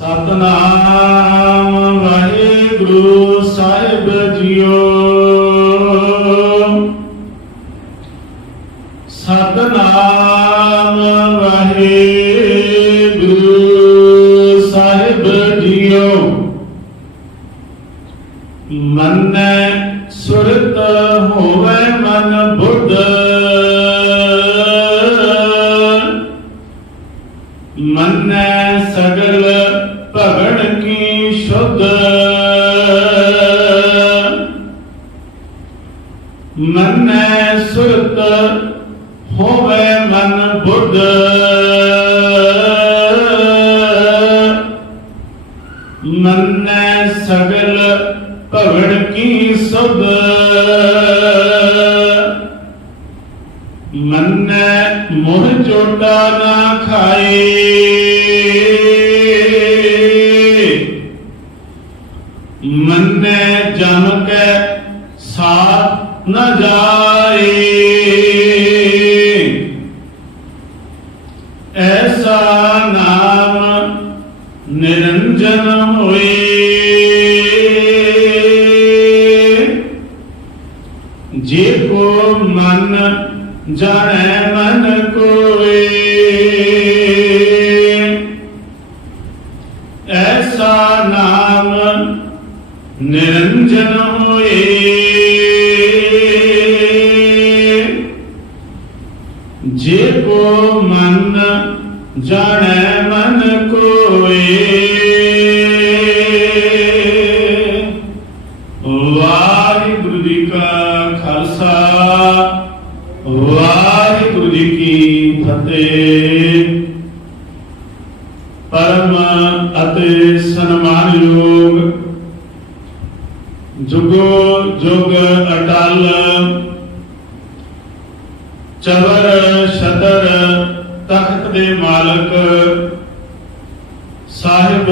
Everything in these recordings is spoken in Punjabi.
ਸਤਨਾਮ ਵਾਹਿਗੁਰੂ ਸਾਹਿਬ ਜੀਓ। ਸਤਨਾਮ ਵਾਹਿਗੁਰੂ ਸਾਹਿਬ ਜੀਓ। ਮਨੈ ਸੁਰਤ ਹੋਵੇ ਮਨ ਬੁੱਧ, ਮਨੈ ਸਗਲ ਭਗਣ ਕੀ ਸ਼ੁੱਧ। ਮਨੈ ਸੁਰਤ ਹੋਵੇ ਮਨ ਬੁੱਧ, ਮਨੈ ਸਗਲ ਭਗਣ ਕੀ ਸੁਧ। ਮਨੈ ਮੋਹ ਚੋਟਾ ਨਾ ਖਾਏ, ਮਨੈ ਜਮ ਕੈ ਸਾਥ ਨ ਜਾਏ। ਐਸਾ ਨਾਮ ਨਿਰੰਜਨ ਹੋਏ, ਜੇ ਕੋ ਮਨ ਜਾਣੈ ਮਨ ਕੋਏ। ਐਸਾ ਨਾਮ ਨਿਰੰਜਨ ਹੋਏ, ਜੇ ਕੋ ਮਨ ਜਾਣੈ ਮਨ ਕੋਏ। ਵਾਹਿਗੁਰੂ ਜੀ ਕਾ ਖਾਲਸਾ, ਵਾਹਿਗੁਰੂ ਜੀ ਕੀ ਫਤਿਹ। ਪਰਮ ਅਤੇ ਸਨਮਾਨਯੋਗ ਜੁਗੋ ਜੁਗ ਅਟਲ ਚਵਰ ਛਤਰ ਤਖਤ ਦੇ ਮਾਲਕ ਸਾਹਿਬ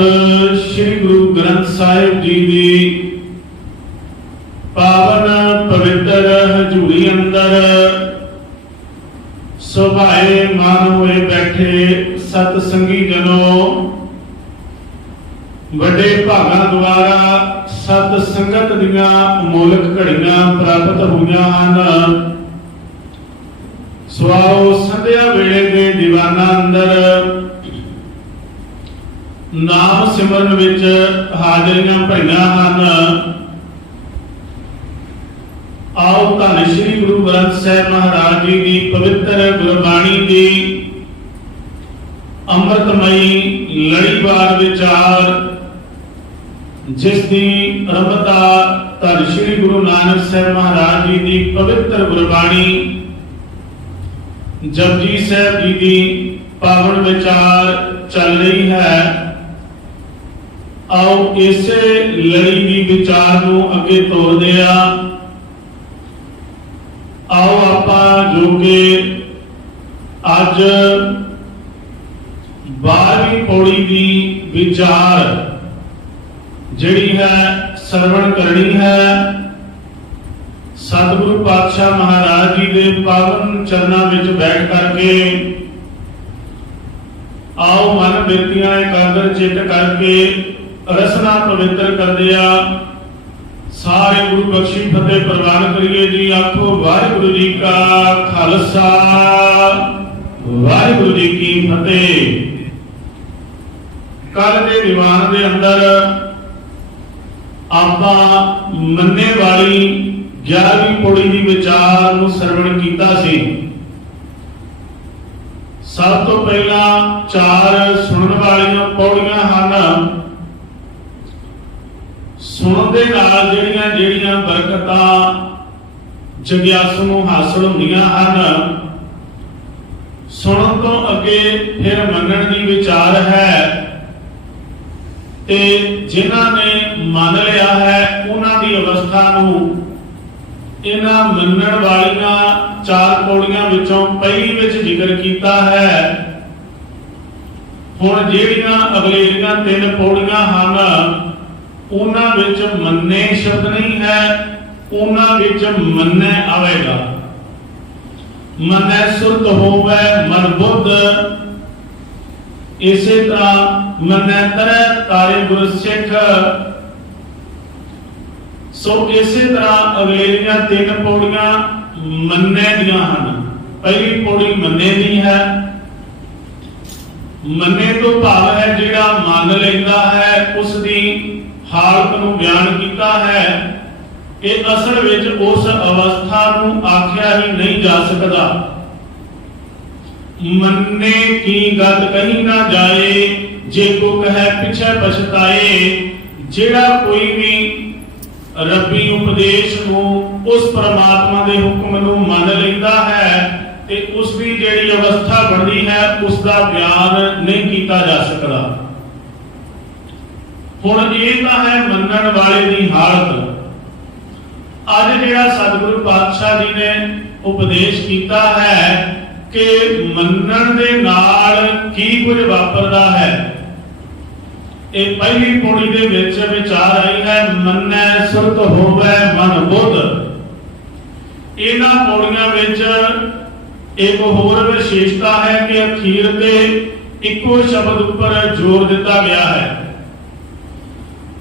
ਸ੍ਰੀ ਗੁਰੂ ਗ੍ਰੰਥ ਸਾਹਿਬ ਜੀ ਦੀ ਪਾਵਨ ਪਵਿੱਤਰ ਹਜ਼ੂਰੀ ਅੰਦਰ ਸੁਭਾਏ ਮਾਨ ਹੋਏ ਬੈਠੇ ਸਤ ਸੰਗੀ ਜਨੋ, ਵੱਡੇ ਭਾਗਾਂ ਦੁਆਰਾ ਸਤ ਸੰਗਤ ਦੀਆਂ ਅਮੋਲਕ ਘੜੀਆਂ ਪ੍ਰਾਪਤ ਹੋਈਆਂ ਹਨ। ਸਵਾਓ ਸੰਧਿਆ ਵੇਲੇ ਦੇ ਦੀਵਾਨਾਂ ਅੰਦਰ ਨਾਮ ਸਿਮਰਨ ਵਿੱਚ ਹਾਜ਼ਰੀਆਂ ਭਰੀਆਂ ਹਨ। ਆਓ ਧੰਨ ਸ਼੍ਰੀ ਗੁਰੂ ਗ੍ਰੰਥ ਸਾਹਿਬ ਮਹਾਰਾਜ ਜੀ ਦੀ ਪਵਿੱਤਰ ਗੁਰਬਾਣੀ ਦੀ ਅੰਮ੍ਰਿਤਮਈ ਲੜੀਵਾਰ ਵਿਚਾਰ, ਜਿਸ ਦੀ ਅਰੰਭਤਾ ਧੰਨ ਸ਼੍ਰੀ ਗੁਰੂ ਨਾਨਕ ਸਾਹਿਬ ਮਹਾਰਾਜ ਜੀ ਦੀ ਪਵਿੱਤਰ ਗੁਰਬਾਣੀ ਜਪਜੀ ਸਾਹਿਬ ਜੀ ਦੀ ਪਾਵਨ ਵਿਚਾਰ ਚੱਲ ਰਹੀ ਹੈ। ਆਓ ਇਸੇ ਲੜੀ ਦੀ ਵਿਚਾਰ ਨੂੰ ਅੱਗੇ ਤੋਰਦੇ ਆ। ਆਓ ਆਪਾਂ ਜੋ ਕਿ ਅੱਜ 12ਵੀਂ ਪੌੜੀ ਦੀ ਵਿਚਾਰ ਜਿਹੜੀ ਹੈ ਸਰਵਣ ਕਰਨੀ ਹੈ। ਸਤਿਗੁਰੂ ਪਾਤਸ਼ਾਹ ਮਹਾਰਾਜ ਜੀ ਦੇ ਪਾਵਨ ਚਰਨਾਂ ਵਿੱਚ ਬੈਠ ਕਰਕੇ ਆਓ ਮਨ ਬਿਰਤੀਆਂ ਇਕਾਗਰ ਚਿੱਤ ਕਰਕੇ ਰਸਨਾ ਪਵਿੱਤਰ ਕਰਦੇ ਆ। ਸਾਰੇ ਗੁਰੂ ਬਖਸ਼ੀ ਫਤਿਹ ਪ੍ਰਵਾਨ ਕਰੀਏ ਜੀ। ਆਖੋ ਵਾਹਿਗੁਰੂ ਜੀ ਕਾ ਖਾਲਸਾ, ਵਾਹਿਗੁਰੂ ਜੀ ਕੀ ਫਤਿਹ। ਕੱਲ ਦੇ ਦੀਵਾਨ ਦੇ ਅੰਦਰ ਆਪਾਂ ਮੰਨੇ ਵਾਲੀ 11ਵੀਂ ਪੌੜੀ ਦੀ ਵਿਚਾਰ ਨੂੰ ਸਰਵਣ ਕੀਤਾ ਸੀ। ਸਭ ਤੋਂ ਪਹਿਲਾਂ 4 ਸੁਣਨ ਵਾਲੀਆਂ ਪੌੜੀਆਂ ਹਨ। ਸੁਣਨ ਦੇ ਨਾਲ ਜਿਹੜੀਆਂ ਬਰਕਤਾਂ ਜਗਿਆਸੂ ਨੂੰ ਹਾਸਲ ਹੁੰਦੀਆਂ ਹਨ, ਸੁਣਨ ਤੋਂ ਅੱਗੇ ਫਿਰ ਮੰਨਣ ਦੀ ਵਿਚਾਰ ਹੈ। ਤੇ ਜਿਨ੍ਹਾਂ ਨੇ ਮੰਨ ਲਿਆ ਹੈ ਉਹਨਾਂ ਦੀ ਅਵਸਥਾ ਨੂੰ ਇਹਨਾਂ ਮੰਨਣ ਵਾਲੀਆਂ 4 ਪੌੜੀਆਂ ਵਿੱਚੋਂ ਪਹਿਲੀ ਵਿੱਚ ਜ਼ਿਕਰ ਕੀਤਾ ਹੈ। ਹੁਣ ਜਿਹੜੀਆਂ ਅਗਲੇਰੀਆਂ 3 ਪੌੜੀਆਂ ਹਨ ਉਹਨਾਂ ਵਿੱਚ ਮੰਨੇ ਸ਼ਬਦ ਨਹੀਂ ਹੈ, ਉਹਨਾਂ ਵਿੱਚ ਮੰਨੈ ਆਵੇਗਾ। ਮਨੈ ਸੁਰਤ ਹੋਵੇ ਮਨ ਬੁੱਧ। ਇਸੇ ਤਰ੍ਹਾਂ ਮੰਨੈ ਤਰੈ ਤਾਰੇ ਗੁਰ ਸਿੱਖ। ਸੋ ਇਸੇ ਤਰ੍ਹਾਂ ਅਗਲੇਰੀਆਂ 3 ਪੌੜੀਆਂ ਮੰਨੇ ਦੀਆਂ ਹਨ। ਪਹਿਲੀ ਪੌੜੀ ਮੰਨੇ ਦੀ ਹੈ। ਮੰਨੇ ਤੋਂ ਭਾਵ ਹੈ ਜਿਹੜਾ ਮੰਨ ਲੈਂਦਾ ਹੈ, ਉਸ ਦੀ ਹਾਲਤ ਨੂੰ ਬਿਆਨ ਕੀਤਾ ਹੈ। ਇਹ ਅਸਲ ਵਿੱਚ ਉਸ ਅਵਸਥਾ ਨੂੰ ਆਖਿਆ ਹੀ ਨਹੀਂ ਜਾ ਸਕਦਾ। ਮੰਨੇ ਕੀ ਗੱਲ ਕਹੀ ਨਾ ਜਾਏ, ਜੇ ਕੋ ਕਹੈ ਪਿਛੈ ਪਛਤਾਏ। ਜਿਹੜਾ ਕੋਈ ਵੀ ਰੱਬੀ ਉਪਦੇਸ਼ ਨੂੰ, ਉਸ ਪਰਮਾਤਮਾ ਦੇ ਹੁਕਮ ਨੂੰ ਮੰਨ ਲੈਂਦਾ ਹੈ ਤੇ ਉਸ ਦੀ ਜਿਹੜੀ ਅਵਸਥਾ ਬਣਦੀ ਹੈ, ਉਸ ਦਾ ਬਿਆਨ ਨਹੀਂ ਕੀਤਾ ਜਾ ਸਕਦਾ। ਹੁਣ ਇਹ ਤਾਂ ਹੈ ਮੰਨਣ ਵਾਲੇ ਦੀ ਹਾਲਤ। ਅੱਜ ਜਿਹੜਾ ਸਤਿਗੁਰੂ ਪਾਤਸ਼ਾਹ ਜੀ ਨੇ ਉਪਦੇਸ਼ ਕੀਤਾ ਹੈ ਕਿ ਮੰਨਣ ਦੇ ਨਾਲ ਕੀ ਕੁਝ ਵਾਪਰਦਾ ਹੈ, ਇਹ ਪਹਿਲੀ ਪੌੜੀ ਦੇ ਵਿੱਚ ਵਿਚਾਰ ਆਈ ਹੈ। ਮੰਨੈ ਸੁਰਤ ਹੋਵੇ ਮਨ ਬੁੱਧ। ਇਹਨਾਂ ਪੌੜੀਆਂ ਵਿੱਚ ਇੱਕ ਹੋਰ ਵਿਸ਼ੇਸ਼ਤਾ ਹੈ ਕਿ ਅਖੀਰ ਤੇ ਇੱਕੋ ਸ਼ਬਦ ਉੱਪਰ ਜ਼ੋਰ ਦਿੱਤਾ ਗਿਆ ਹੈ।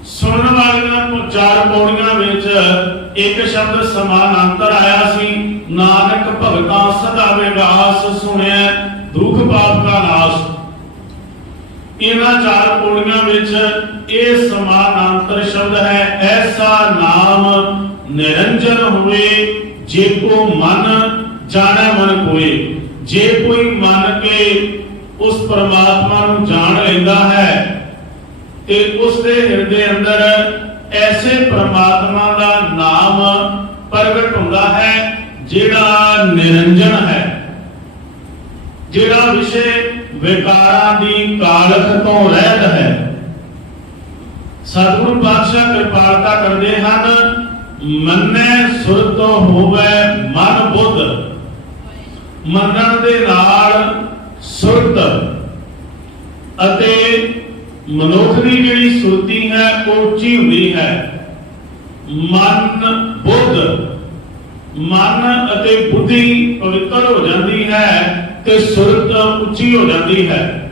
ਸੁਣਨ ਵਾਲੀਆਂ 4 ਪੌੜੀਆਂ ਵਿੱਚ ਇੱਕ ਸ਼ਬਦ ਸਮਾਨਾਂਤਰ ਆਇਆ ਸੀ। ਨਾਨਕ ਭਗਤਾਂ ਸਦਾ ਵਿਗਾਸ, ਸੁਣਿਆ ਦੁਖ ਪਾਪ ਕਾ ਨਾਸ। ਇਹਨਾਂ 4 ਪੌੜੀਆਂ ਵਿੱਚ ਇਹ ਸਮਾਨਾਂਤਰ ਸ਼ਬਦ ਹੈ। ਐਸਾ ਨਾਮ ਨਿਰੰਜਨ ਹੋਏ, ਜੇ ਕੋ ਮਨ ਜਾਣੈ ਮਨ ਕੋਏ। ਜੇ ਕੋਈ ਮੰਨ ਕੇ ਉਸ ਪਰਮਾਤਮਾ ਨੂੰ ਜਾਣ ਲੈਂਦਾ ਹੈ ਤੇ ਉਸ ਦੇ ਹਿਰਦੇ ਅੰਦਰ ਐਸੇ ਪਰਮਾਤਮਾ ਦਾ ਨਾਮ ਪ੍ਰਗਟ ਹੁੰਦਾ ਹੈ ਜਿਹੜਾ ਨਿਰੰਜਨ ਹੈ, ਜਿਹੜਾ ਵਿਸ਼ੇ ਵਿਕਾਰਾਂ ਦੀ ਕਾਲਖ ਤੋਂ ਰਹਿਤ ਹੈ। ਸਤਿਗੁਰੂ ਪਾਤਸ਼ਾਹ ਕਿਰਪਾਲਤਾ ਕਰਦੇ ਹਨ। ਮੰਨੈ ਸੁਰਤ ਹੋਵੇ ਮਨ ਬੁੱਧ। ਮੰਨਣ ਦੇ ਨਾਲ ਸੁਰਤ ਅਤੇ ਮਨੁੱਖ ਦੀ ਜਿਹੜੀ ਸੁਰਤੀ ਹੈ ਉਹ ਉੱਚੀ ਹੁੰਦੀ ਹੈ। ਮਨ ਬੁੱਧ, ਮਨ ਅਤੇ ਬੁੱਧੀ ਪਵਿੱਤਰ ਹੋ ਜਾਂਦੀ ਹੈ ਤੇ ਸੁਰਤ ਉੱਚੀ ਹੋ ਜਾਂਦੀ ਹੈ।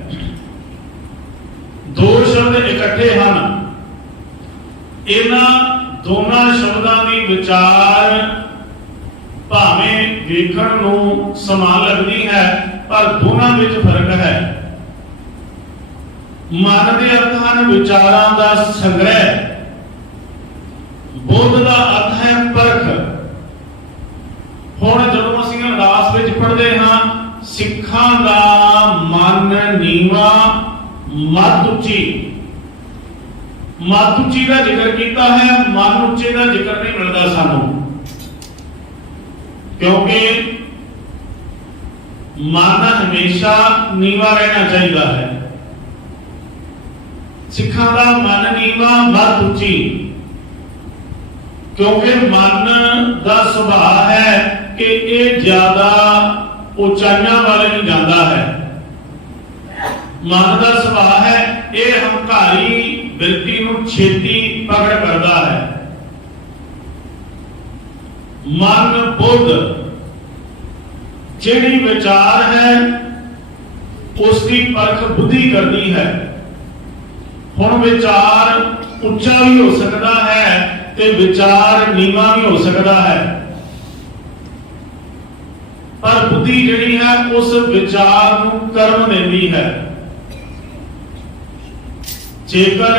ਦੋ ਸ਼ਬਦ ਇਕੱਠੇ ਹਨ। ਇਹਨਾਂ ਦੋਨਾਂ ਸ਼ਬਦਾਂ ਦੀ ਵਿਚਾਰ ਭਾਵੇਂ ਵੇਖਣ ਨੂੰ ਸਮਾਨ ਲੱਗਦੀ ਹੈ, ਪਰ ਦੋਨਾਂ ਵਿੱਚ ਫਰਕ ਹੈ। ਮਨ ਦੇ ਅਰਥ ਹਨ ਵਿਚਾਰਾਂ ਦਾ ਸੰਗ੍ਰਹਿ। ਬੁੱਧ ਦਾ ਅਰਥ ਹੈ ਪਰਖ। ਹੁਣ ਜਦੋਂ ਅਸੀਂ ਅਰਦਾਸ ਵਿੱਚ ਪੜ੍ਹਦੇ ਹਾਂ, ਸਿੱਖਾਂ ਦਾ ਮਨ ਨੀਵਾ, ਮਤ ਉੱਚੀ। ਮਤ ਉੱਚੀ ਦਾ ਜ਼ਿਕਰ ਕੀਤਾ ਹੈ, ਮਨ ਉੱਚੇ ਦਾ ਜ਼ਿਕਰ ਨਹੀਂ ਮਿਲਦਾ ਸਾਨੂੰ, ਕਿਉਂਕਿ ਮਨ ਹਮੇਸ਼ਾ ਨੀਵਾ ਰਹਿਣਾ ਚਾਹੀਦਾ ਹੈ। ਸਿੱਖਾਂ ਦਾ ਮਨ ਨੀਵਾ, ਮਤ ਉੱਚੀ, ਕਿਉਂਕਿ ਮਨ ਦਾ ਸੁਭਾਅ ਹੈ ਕਿ ਇਹ ਜ਼ਿਆਦਾ ਉਚਾਈਆਂ ਵੱਲ ਨਹੀਂ ਜਾਂਦਾ ਹੈ। ਮਨ ਦਾ ਸੁਭਾਅ ਹੈ ਇਹ ਹੰਕਾਰੀ ਬਿਰਤੀ ਨੂੰ ਛੇਤੀ ਪਕੜ ਕਰਦਾ ਹੈ। ਮਨ ਬੁੱਧ ਜਿਹੜੀ ਵਿਚਾਰ ਹੈ ਉਸ ਦੀ ਪਰਖ ਬੁੱਧੀ ਕਰਦੀ ਹੈ। ਹੁਣ ਵਿਚਾਰ ਉੱਚਾ ਵੀ ਹੋ ਸਕਦਾ ਹੈ ਤੇ ਵਿਚਾਰ ਨੀਵਾਂ ਵੀ ਹੋ ਸਕਦਾ ਹੈ, ਪਰ ਬੁੱਧੀ ਜਿਹੜੀ ਹੈ ਉਸ ਵਿਚਾਰ ਨੂੰ ਕਰਮ ਦਿੰਦੀ ਹੈ। ਜੇਕਰ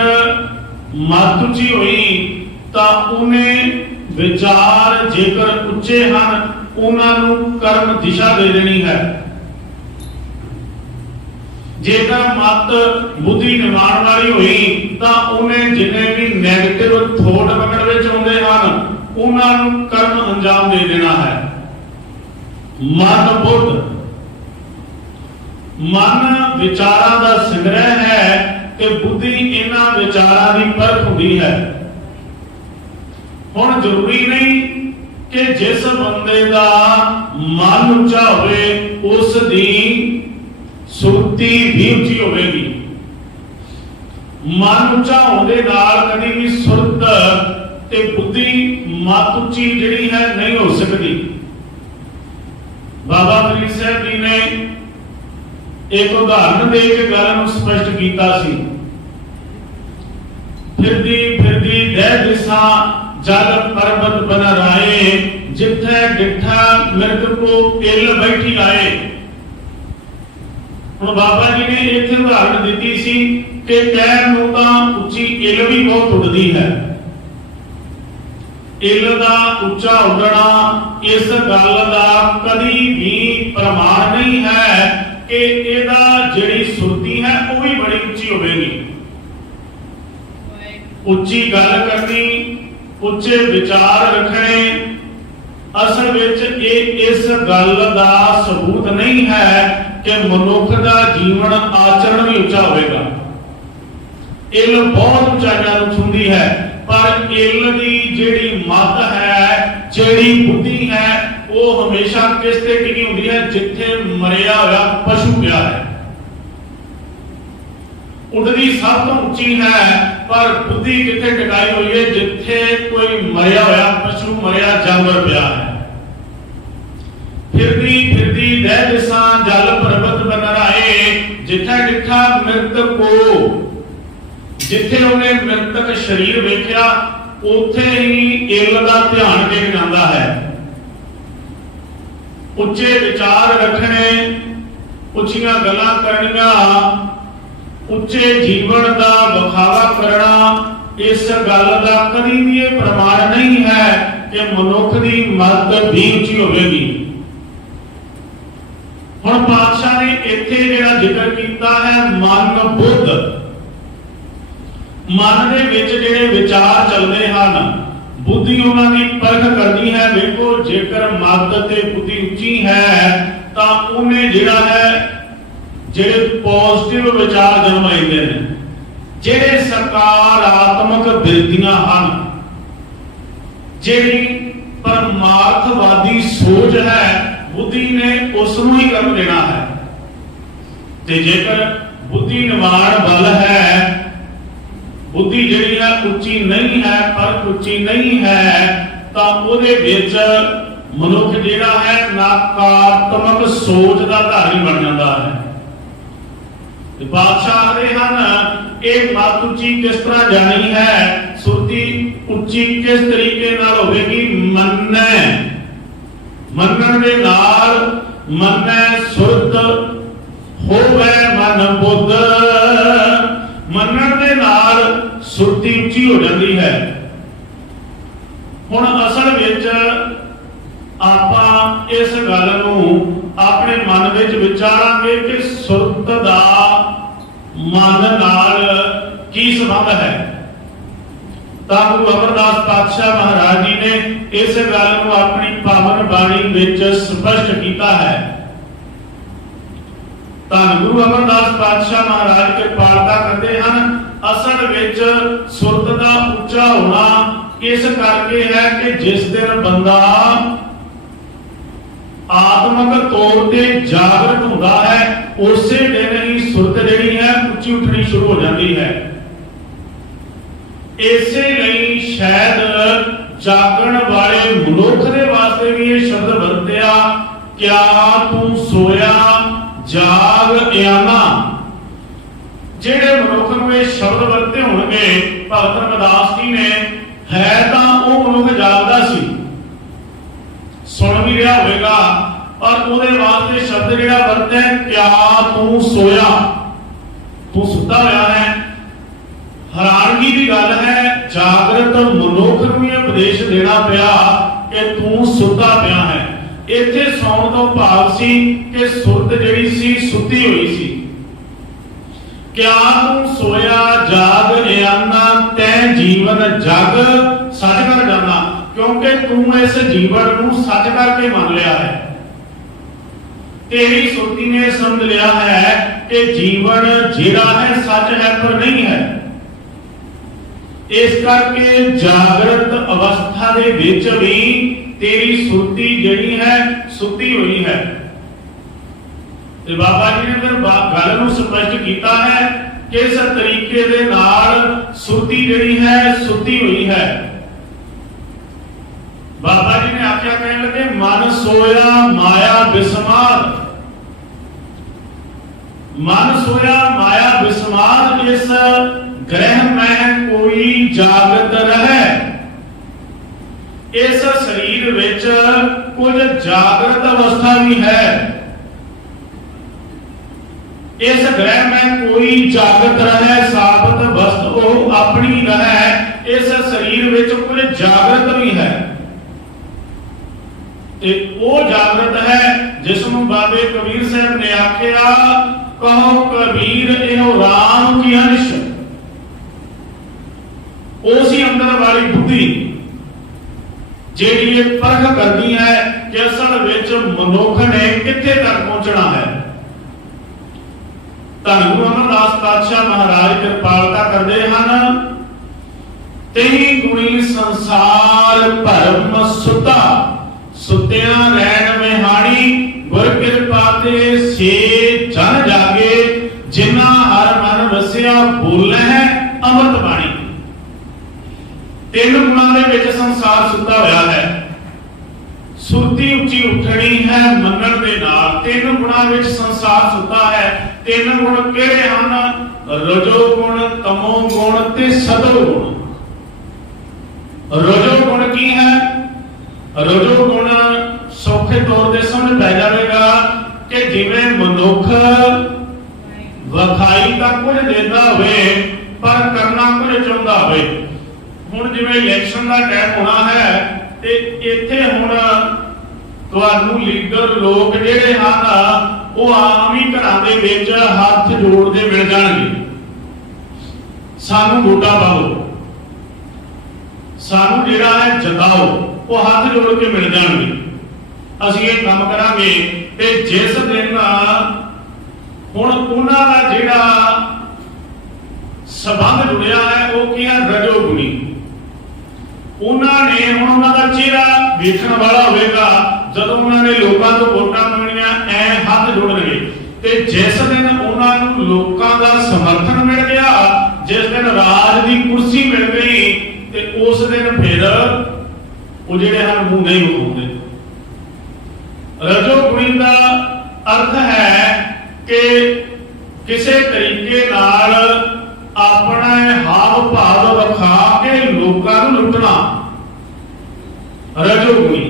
ਮਤ ਉੱਚੀ ਹੋਈ ਤਾਂ ਉਹਨੇ ਵਿਚਾਰ ਜੇਕਰ ਉੱਚੇ ਹਨ ਉਹਨਾਂ ਨੂੰ ਕਰਮ ਦਿਸ਼ਾ ਦੇ ਦੇਣੀ ਹੈ। ਜੇਕਰ ਮਤ ਬੁੱਧੀ ਨਿਮਾਣ ਵਾਲੀ ਹੋਈ ਤਾਂ ਉਹਨੇ ਜਿੰਨੇ ਵੀ ਨੈਗੇਟਿਵ ਥੋਟ ਪਕੜ ਵਿੱਚ ਆਉਂਦੇ ਹਨ ਉਹਨਾਂ ਨੂੰ ਕਰਮ ਅੰਜਾਮ ਦੇ ਦੇਣਾ ਹੈ। ਮਨ ਬੁੱਧ, ਮਨ ਵਿਚਾਰਾਂ ਦਾ ਸੰਗ੍ਰਹਿ ਹੈ ਤੇ ਬੁੱਧੀ ਇਹਨਾਂ ਵਿਚਾਰਾਂ ਦੀ ਪਰਖ ਹੁੰਦੀ ਹੈ। ਹੁਣ ਜ਼ਰੂਰੀ ਨਹੀਂ ਕਿ ਜਿਸ ਬੰਦੇ ਦਾ ਮਨ ਉੱਚਾ ਹੋਵੇ ਉਸ ਦੀ ਸੁਰਤੀ ਵੀ ਉੱਚੀ ਹੋਵੇਗੀ। ਮਨ ਉੱਚਾ ਹੋਣ ਦੇ ਨਾਲ ਕਦੀ ਵੀ ਸੁਰਤ ਤੇ ਬੁੱਧੀ ਮਤ ਉੱਚੀ ਜਿਹੜੀ ਹੈ ਨਹੀਂ ਹੋ ਸਕਦੀ। ਬਾਬਾ ਫਰੀਦ ਸਾਹਿਬ ਜੀ ਨੇ ਇੱਕ ਉਦਾਹਰਨ ਦੇ ਕੇ ਗੱਲ ਨੂੰ ਸਪਸ਼ਟ ਕੀਤਾ ਸੀ। फिरदी फिरदी दे दिशा जल पर्वत बन राए जिथे डिठा मृत को इल बैठी आए। हुण बाबा जी ने इत्थे उदाहरण दिती सी कि पैर नूं तां उच्ची इल भी बहुत उड़दी है। इल दा उच्चा उड़ना इस गल दा कदी भी प्रमाण नहीं है कि इहदा जिहड़ी सुरती है वो भी बड़ी उच्ची होवेगी। उच्ची गल करनी, उच्चे विचार रखने, असल विच इस गल दा सबूत नहीं है कि मनुख दा जीवन आचरण भी उच्चा होवेगा। इल बहुत ऊंचाइयां नूं छूंदी है, पर इल दी जिहड़ी मत है, जिहड़ी बुद्धि है, वो हमेशा किस ते टिकी हुंदी है? जिथे मरिया होया पशु पिया है। उड़दी सब तो उच्ची है, पर बुद्धि किथे टिकाई हुई है? जिथे कोई मरिया होया पशु, मरिया जानवर पिया है। फिरदी फिरदी दे दिशा जल पर्वत बन राए जिथे डिठा मृत को, जिथे उन्हें मृतक शरीर वेख्या उथे ही इल दा ध्यान टेक जांदा है। उच्चे विचार रखने, उच्चियां गल्लां करनियां, उच्चे जीवन का बखावा करना, इस गल का कभी भी ये प्रमाण नहीं है कि मनुख की मत भी उच्ची होगी। हुण पातशाह ने इत्थे जिहड़ा जिक्र कीता है मन बुद्ध, मन दे विच जिहड़े विचार चलदे हन, बुद्धि उन्हां दी परख करनी है। वेखो जेकर मत ते बुद्धि उच्ची है तां उन्हें जिहड़ा है ਜਿਹੜੇ ਪੋਜ਼ਿਟਿਵ ਵਿਚਾਰ ਜਨਮ ਲੈਂਦੇ ਨੇ, ਜਿਹੜੇ ਸਕਾਰਾਤਮਕ ਬਿਰਤੀਆਂ ਹਨ, ਜਿਹੜੀ ਪਰਮਾਰਥਵਾਦੀ ਸੋਚ ਹੈ, ਬੁੱਧੀ ਨੇ ਉਸ ਨੂੰ ਹੀ ਕਰਮ ਦੇਣਾ ਹੈ। ਤੇ ਜੇਕਰ ਬੁੱਧੀ ਨਿਵਾਣ ਬਲ ਹੈ, ਬੁੱਧੀ ਜਿਹੜੀ ਹੈ ਉੱਚੀ ਨਹੀਂ ਹੈ, ਪਰ ਉੱਚੀ ਨਹੀਂ ਹੈ, ਤਾਂ ਉਹਦੇ ਵਿੱਚ ਮਨੁੱਖ ਜਿਹੜਾ ਹੈ ਨਕਾਰਾਤਮਕ ਸੋਚ ਦਾ ਧਾਰੀ ਬਣ ਜਾਂਦਾ ਹੈ। बादशाह आखदे हन ਇਹ ਮਤ ਉੱਚੀ ਕਿਸ ਤਰ੍ਹਾਂ ਜਾਣੀ ਹੈ, ਸੁਰਤੀ ਉੱਚੀ ਕਿਸ ਤਰੀਕੇ ਨਾਲ ਹੋਵੇਗੀ? ਮੰਨਣ ਦੇ ਨਾਲ, ਮੰਨੈ ਸੁਰਤ ਹੋਵੇ ਮਨ ਬੁੱਧ, ਮੰਨਣ ਦੇ ਨਾਲ ਸੁਰਤੀ ਉੱਚੀ ਹੋ ਜਾਂਦੀ ਹੈ। ਹੁਣ ਅਸਲ ਵਿੱਚ ਆਪਾਂ ਇਸ ਗੱਲ ਨੂੰ ਆਪਣੇ ਮਨ ਵਿੱਚ ਵਿਚਾਰਾਂਗੇ ਕਿ ਸੁਰਤ ਦਾ ਮਨ ਨਾਲ ਕੀ ਸੰਬੰਧ ਹੈ। ਤਾਂ ਗੁਰੂ ਅਮਰਦਾਸ ਪਾਤਸ਼ਾਹ ਮਹਾਰਾਜ ਜੀ ਨੇ ਇਸ ਗੱਲ ਨੂੰ ਆਪਣੀ ਪਾਵਨ ਬਾਣੀ ਵਿੱਚ ਸਪਸ਼ਟ ਕੀਤਾ ਹੈ। ਤਾਂ ਗੁਰੂ ਅਮਰਦਾਸ ਪਾਤਸ਼ਾਹ ਮਹਾਰਾਜ ਕਿਰਪਾਲਤਾ ਕਰਦੇ ਹਨ। ਅਸਲ ਵਿੱਚ ਸੁਰਤ ਦਾ ਉੱਚਾ ਹੋਣਾ ਇਸ ਕਰਕੇ ਹੈ ਕਿ ਜਿਸ ਦਿਨ ਬੰਦਾ आत्मक तौर पर जागृत होता है, उसे दिन ही सुरत जिहड़ी है उच्ची उठनी शुरू हो जाती है। इसे लिए शायद जागण वाले मनुख के वास्ते भी ये शब्द वरत्या, क्या तू सोया जाग आना। जेड़े मनुख नूं ये शब्द वरते होणगे भगत रविदास जी ने, है तां ओह मनुख जागदा सी, सुन भी रहा होगा, और ਉਹਦੇ ਵਾਸਤੇ शब्द ਜਿਹੜਾ ਵਰਤਿਆ क्या तू सोया, तू ਸੁੱਤਾ ਹੋਇਆ है। हैरानगी की गल है, जागृत मनुख ਨੂੰ ਇਹ ਉਪਦੇਸ਼ ਦੇਣਾ ਪਿਆ ਕਿ ਤੂੰ ਸੁੱਤਾ ਪਿਆ ਹੈ। ਇੱਥੇ ਸੌਣ ਤੋਂ ਭਾਵ ਸੀ ਕਿ ਸੁਰਤ ਜਿਹੜੀ ਸੀ ਸੁੱਤੀ ਹੋਈ ਸੀ। क्या तू सोया जाग आना, तै जीवन जग सच कर जाना, क्योंकि तू इस जीवन को सच करके मान लिया है। तेरी सुरती ने समझ लिया है कि जीवन जिहड़ा है सच है पर नहीं है। इस करके जागृत अवस्था दे विच भी तेरी सुरती जिहड़ी है सुती हुई है। ते बाबा जी ने फिर गल नूं स्पष्ट कीता है कि इस तरीके दे नाल सुरती जिहड़ी है सुती हुई है। बाबा जी ने आख्या कहने लगे मन सोया माया बिस्मार, मन सोया माया बिस्मार। इस ग्रह में कोई ਜਾਗਤ ਰਹੇ। ਇਸ ਸਰੀਰ ਵਿੱਚ ਕੁਝ ਜਾਗਰਤ ਅਵਸਥਾ ਵੀ ਹੈ। इस ग्रह में कोई जागत रहे साबत वस्तु अपनी रहे। इस शरीर विच कुछ जागृत भी है। वो जागृत है जिसमें बाबे कबीर साहब ने आख्या, कहो कबीर इहो राम की अंश। उसी अंदर वाली बुद्धि जिहड़ी परख करती है कि असल विच मनुख ने कित्थे तक पहुंचना है। धन गुरु अमरदास पातशाह महाराज कृपालता करते हैं, तेही गुणी संसार भरम सुता, सुत्या रैन में हाणी, गुर कृपा ते से जन जागे, जिन्ना हर मन वसिया बोले है अमृत बाणी। तीन गुणों के विच संसार सुता होया है। सुरती उची उठनी है मनन दे नाल। तीन गुणां विच संसार सुता है। तीन गुण किहड़े हन? रजो गुण, तमो गुण ते सतो गुण। रजो गुण की है? रजो गुण सौखे तौर ते समझ पै जाएगा कि जिवें मनुख वखाई तां कुछ देंदा होवे पर करना कुछ चाहुंदा होवे। हुण जिवें इलैक्शन दा टाइम होना है ते इत्थे हुण तुहानू लीडर लोग जिहड़े हन वो आम ही घरां दे विच हत्थ जोड़दे मिल जाणगे, सानू वोटां पाओ, सानू जिहड़ा है जताओ, वो हाथ जोड़ के मिल जाणगे। ਅਸੀਂ ਇਹ ਕੰਮ ਕਰਾਂਗੇ। ਤੇ ਜਿਸ ਦਿਨ ਹੁਣ ਉਹਨਾਂ ਦਾ ਜਿਹੜਾ ਸਬੰਧ ਜੁੜਿਆ ਹੈ ਉਹ ਕੀ ਹੈ? ਰਜੋ ਗੁਣੀ। ਉਹਨਾਂ ਨੇ ਹੁਣ ਉਹਨਾਂ ਦਾ ਚਿਹਰਾ ਵੇਖਣ ਵਾਲਾ ਹੋਵੇਗਾ ਜਦੋਂ ਉਹਨਾਂ ਨੇ ਲੋਕਾਂ ਤੋਂ ਵੋਟਾਂ ਮੰਗਣੀਆਂ, ਐ ਹੱਥ ਜੋੜਨਗੇ। ਤੇ ਜਿਸ ਦਿਨ ਉਹਨਾਂ ਨੂੰ ਲੋਕਾਂ ਦਾ ਸਮਰਥਨ ਮਿਲ ਗਿਆ, ਜਿਸ ਦਿਨ ਰਾਜ ਦੀ ਕੁਰਸੀ ਮਿਲ ਗਈ, ਤੇ ਉਸ ਦਿਨ ਫਿਰ ਉਹ ਜਿਹੜੇ ਹਨ ਮੂੰਹ ਨਹੀਂ ਵਿਖਾਉਂਦੇ। रजो गुणी का अर्थ है कि किसी तरीके नाल अपना हाव भाव विखा के लोकां नूं लुटना। रजो गुणी।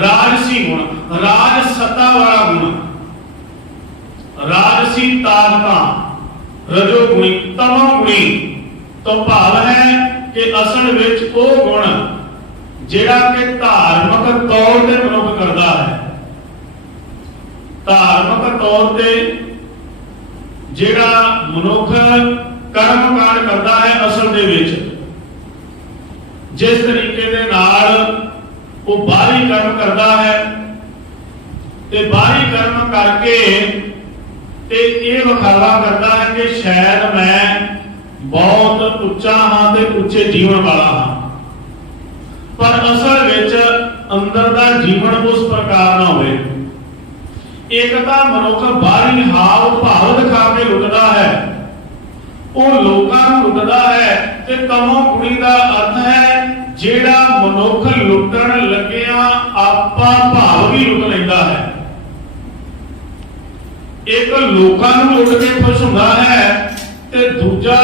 राजसी गुण, राज सत्ता वाला गुण, राजसी ताकत। रजो गुणी। तमो गुणी तो भाव है कि असल विच वो गुण ਜਿਹੜਾ ਕਿ ਧਾਰਮਿਕ ਤੌਰ ਤੇ ਮਨੁੱਖ ਕਰਦਾ ਹੈ। ਧਾਰਮਿਕ ਤੌਰ ਤੇ ਜਿਹੜਾ ਮਨੁੱਖ ਕਰਮ ਕਾਂਡ ਕਰਦਾ ਹੈ, ਅਸਲ ਦੇ ਵਿੱਚ ਜਿਸ ਤਰੀਕੇ ਦੇ ਨਾਲ ਉਹ ਬਾਹਰੀ ਕਰਮ ਕਰਦਾ ਹੈ ਤੇ ਬਾਹਰੀ ਕਰਮ ਕਰਕੇ ਤੇ ਇਹ ਵਿਖਾਵਾ ਕਰਦਾ ਹੈ ਕਿ ਸ਼ਾਇਦ ਮੈਂ ਬਹੁਤ ਉੱਚਾ ਹਾਂ ਤੇ ਉੱਚੇ ਜੀਵਨ ਵਾਲਾ ਹਾਂ, पर असल विच अंदर दा जीवन उस प्रकार ना होवे। एक तां मनुख बाहरी हाव भाव दिखा के लुटदा है, वो लोकां नूं लुटदा है। ते तमो गुणी दा अर्थ है जेड़ा मनुख लुटण लगिया आपा भाव भी लुट लैंदा है। एक लोकां नूं लुट के खुश हुंदा है ते दूजा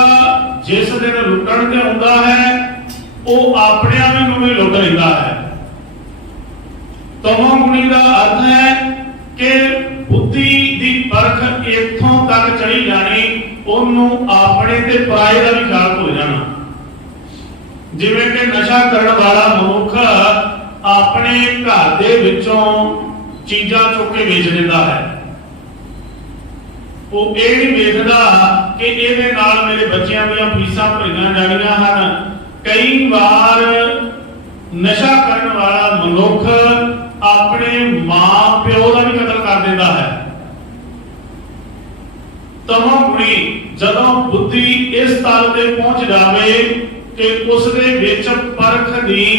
जिस दिन लुटण ते आउंदा है वो अपने आप ही लुट लेता है। तमो गुणी का अर्थ है कि बुद्धि की परख इथों तक चली जानी, ओनू अपने ते पराए का भी ख्याल हो जाना। जिवें कि नशा करने वाला मनुख अपने घर दे विचों चीज़ां चुक के बेच देता है। वो ये नहीं देखता कि इहदे नाल मेरे बच्चों दी फीसां भरीआं जाणीआं हन। कई बार नशा करने वाला मनुख अपने मां प्यो का भी कतल कर देता है। तमो गुणी जदों बुद्धि इस तल ते पहुंच जाए कि उस दे विच परख दी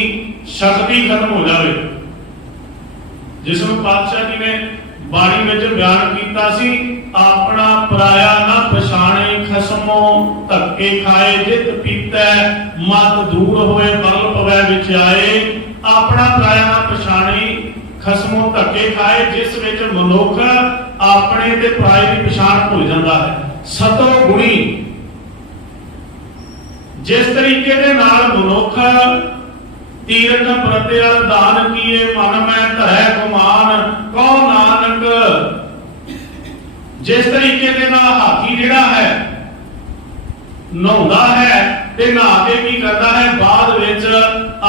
शक्ति खत्म हो जाए, जिसमें पातशाह जी ने बाणी में बयान किया सी, अपना पराया ना पछाणे खसमो, धक्के खाए जित पीता, मत दूर होए बल पवै विच आए। अपना पराया ना पछाणे खसमो, धक्के खाए जिस विच मनुख अपने ते पराए की पछाण भुल जाता है। सतो गुणी जिस तरीके दे नाल मनुख तीरथ प्रत्या दान किए मन में धरै गुमान कौ नानक, जिस तरीके दे नाल हाथी जिहड़ा है नहाउंदा है ते नहा के की करता है बाद विच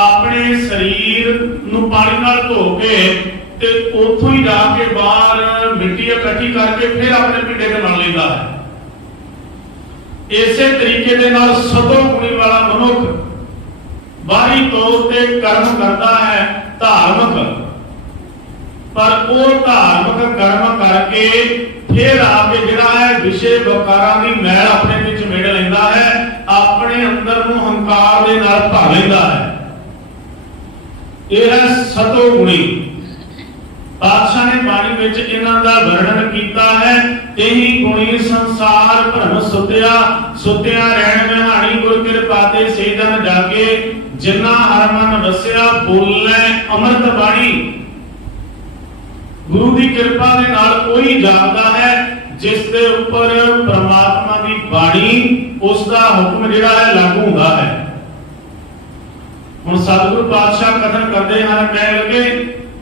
अपने शरीर नूं पानी नाल धो के ते उथों ही जाके बाहर मिट्टी इकट्ठी करके फिर अपने पिंडे ते मल लैंदा है। इसे तरीके दे नाल सतो गुणी वाला मनुख बाहरी तौर ते कर्म करता है धार्मिक, पर वो धार्मिक कर्म करके फिर आके जिहड़ा है विषय वकारां दी मैल अपने विच मेड़ लैंदा है, अपने अंदर नूं हंकार दे नाल भर लैंदा है। यह है सतो गुणी। पातशाह ने बाणी विच इन्हां दा वर्णन कीता है। तेही गुणी संसार भ्रम सुत्या, सुत्या रहण विहाणी गुर किरपा ते से जन जागे, जिन्ना हर मन वसिया बोले अमृत बाणी। गुरु की कृपा के नाल कोई जागदा है जिस दे ऊपर परमात्मा की बाणी उसका हुक्म जिहड़ा है लागू हुंदा है। हुण सतगुरु पातशाह कथन करते हैं, कह लगे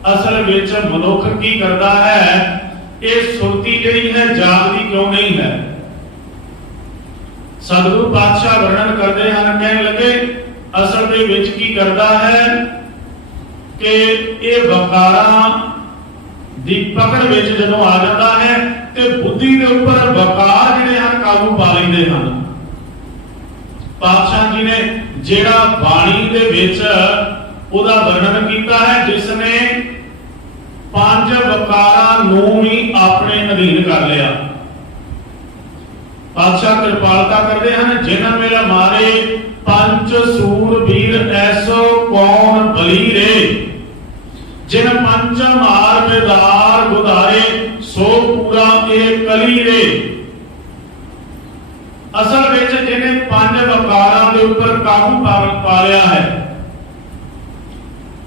असल विच मनुख की करता है, ये सुरती जिहड़ी है जागदी क्यों नहीं है। सतगुरु पातशाह वर्णन करते हैं, कह लगे असल दे विच की करता है कि ये वकारां दी पकड़ विच जदों आ जाता है ते बुद्धि दे उपर वकार जिहड़े हैं काबू पा लैंदे हन। पातशाह जी ने जेड़ा बाणी दे विच ओदा वर्णन कीता है, जिसने पांच वकारां नूं ही अपने अधीन कर लिया। पातशाह कृपालता करते हैं, जिन्हां मेरा मारे पंच सूरबीर ऐसो कौन बली रे, जिन पंच मार बेदार गुदारे सो पूरा एक कली रे। असल विच जिन्हें पंज वकारां दे उपर काबू पा लिया है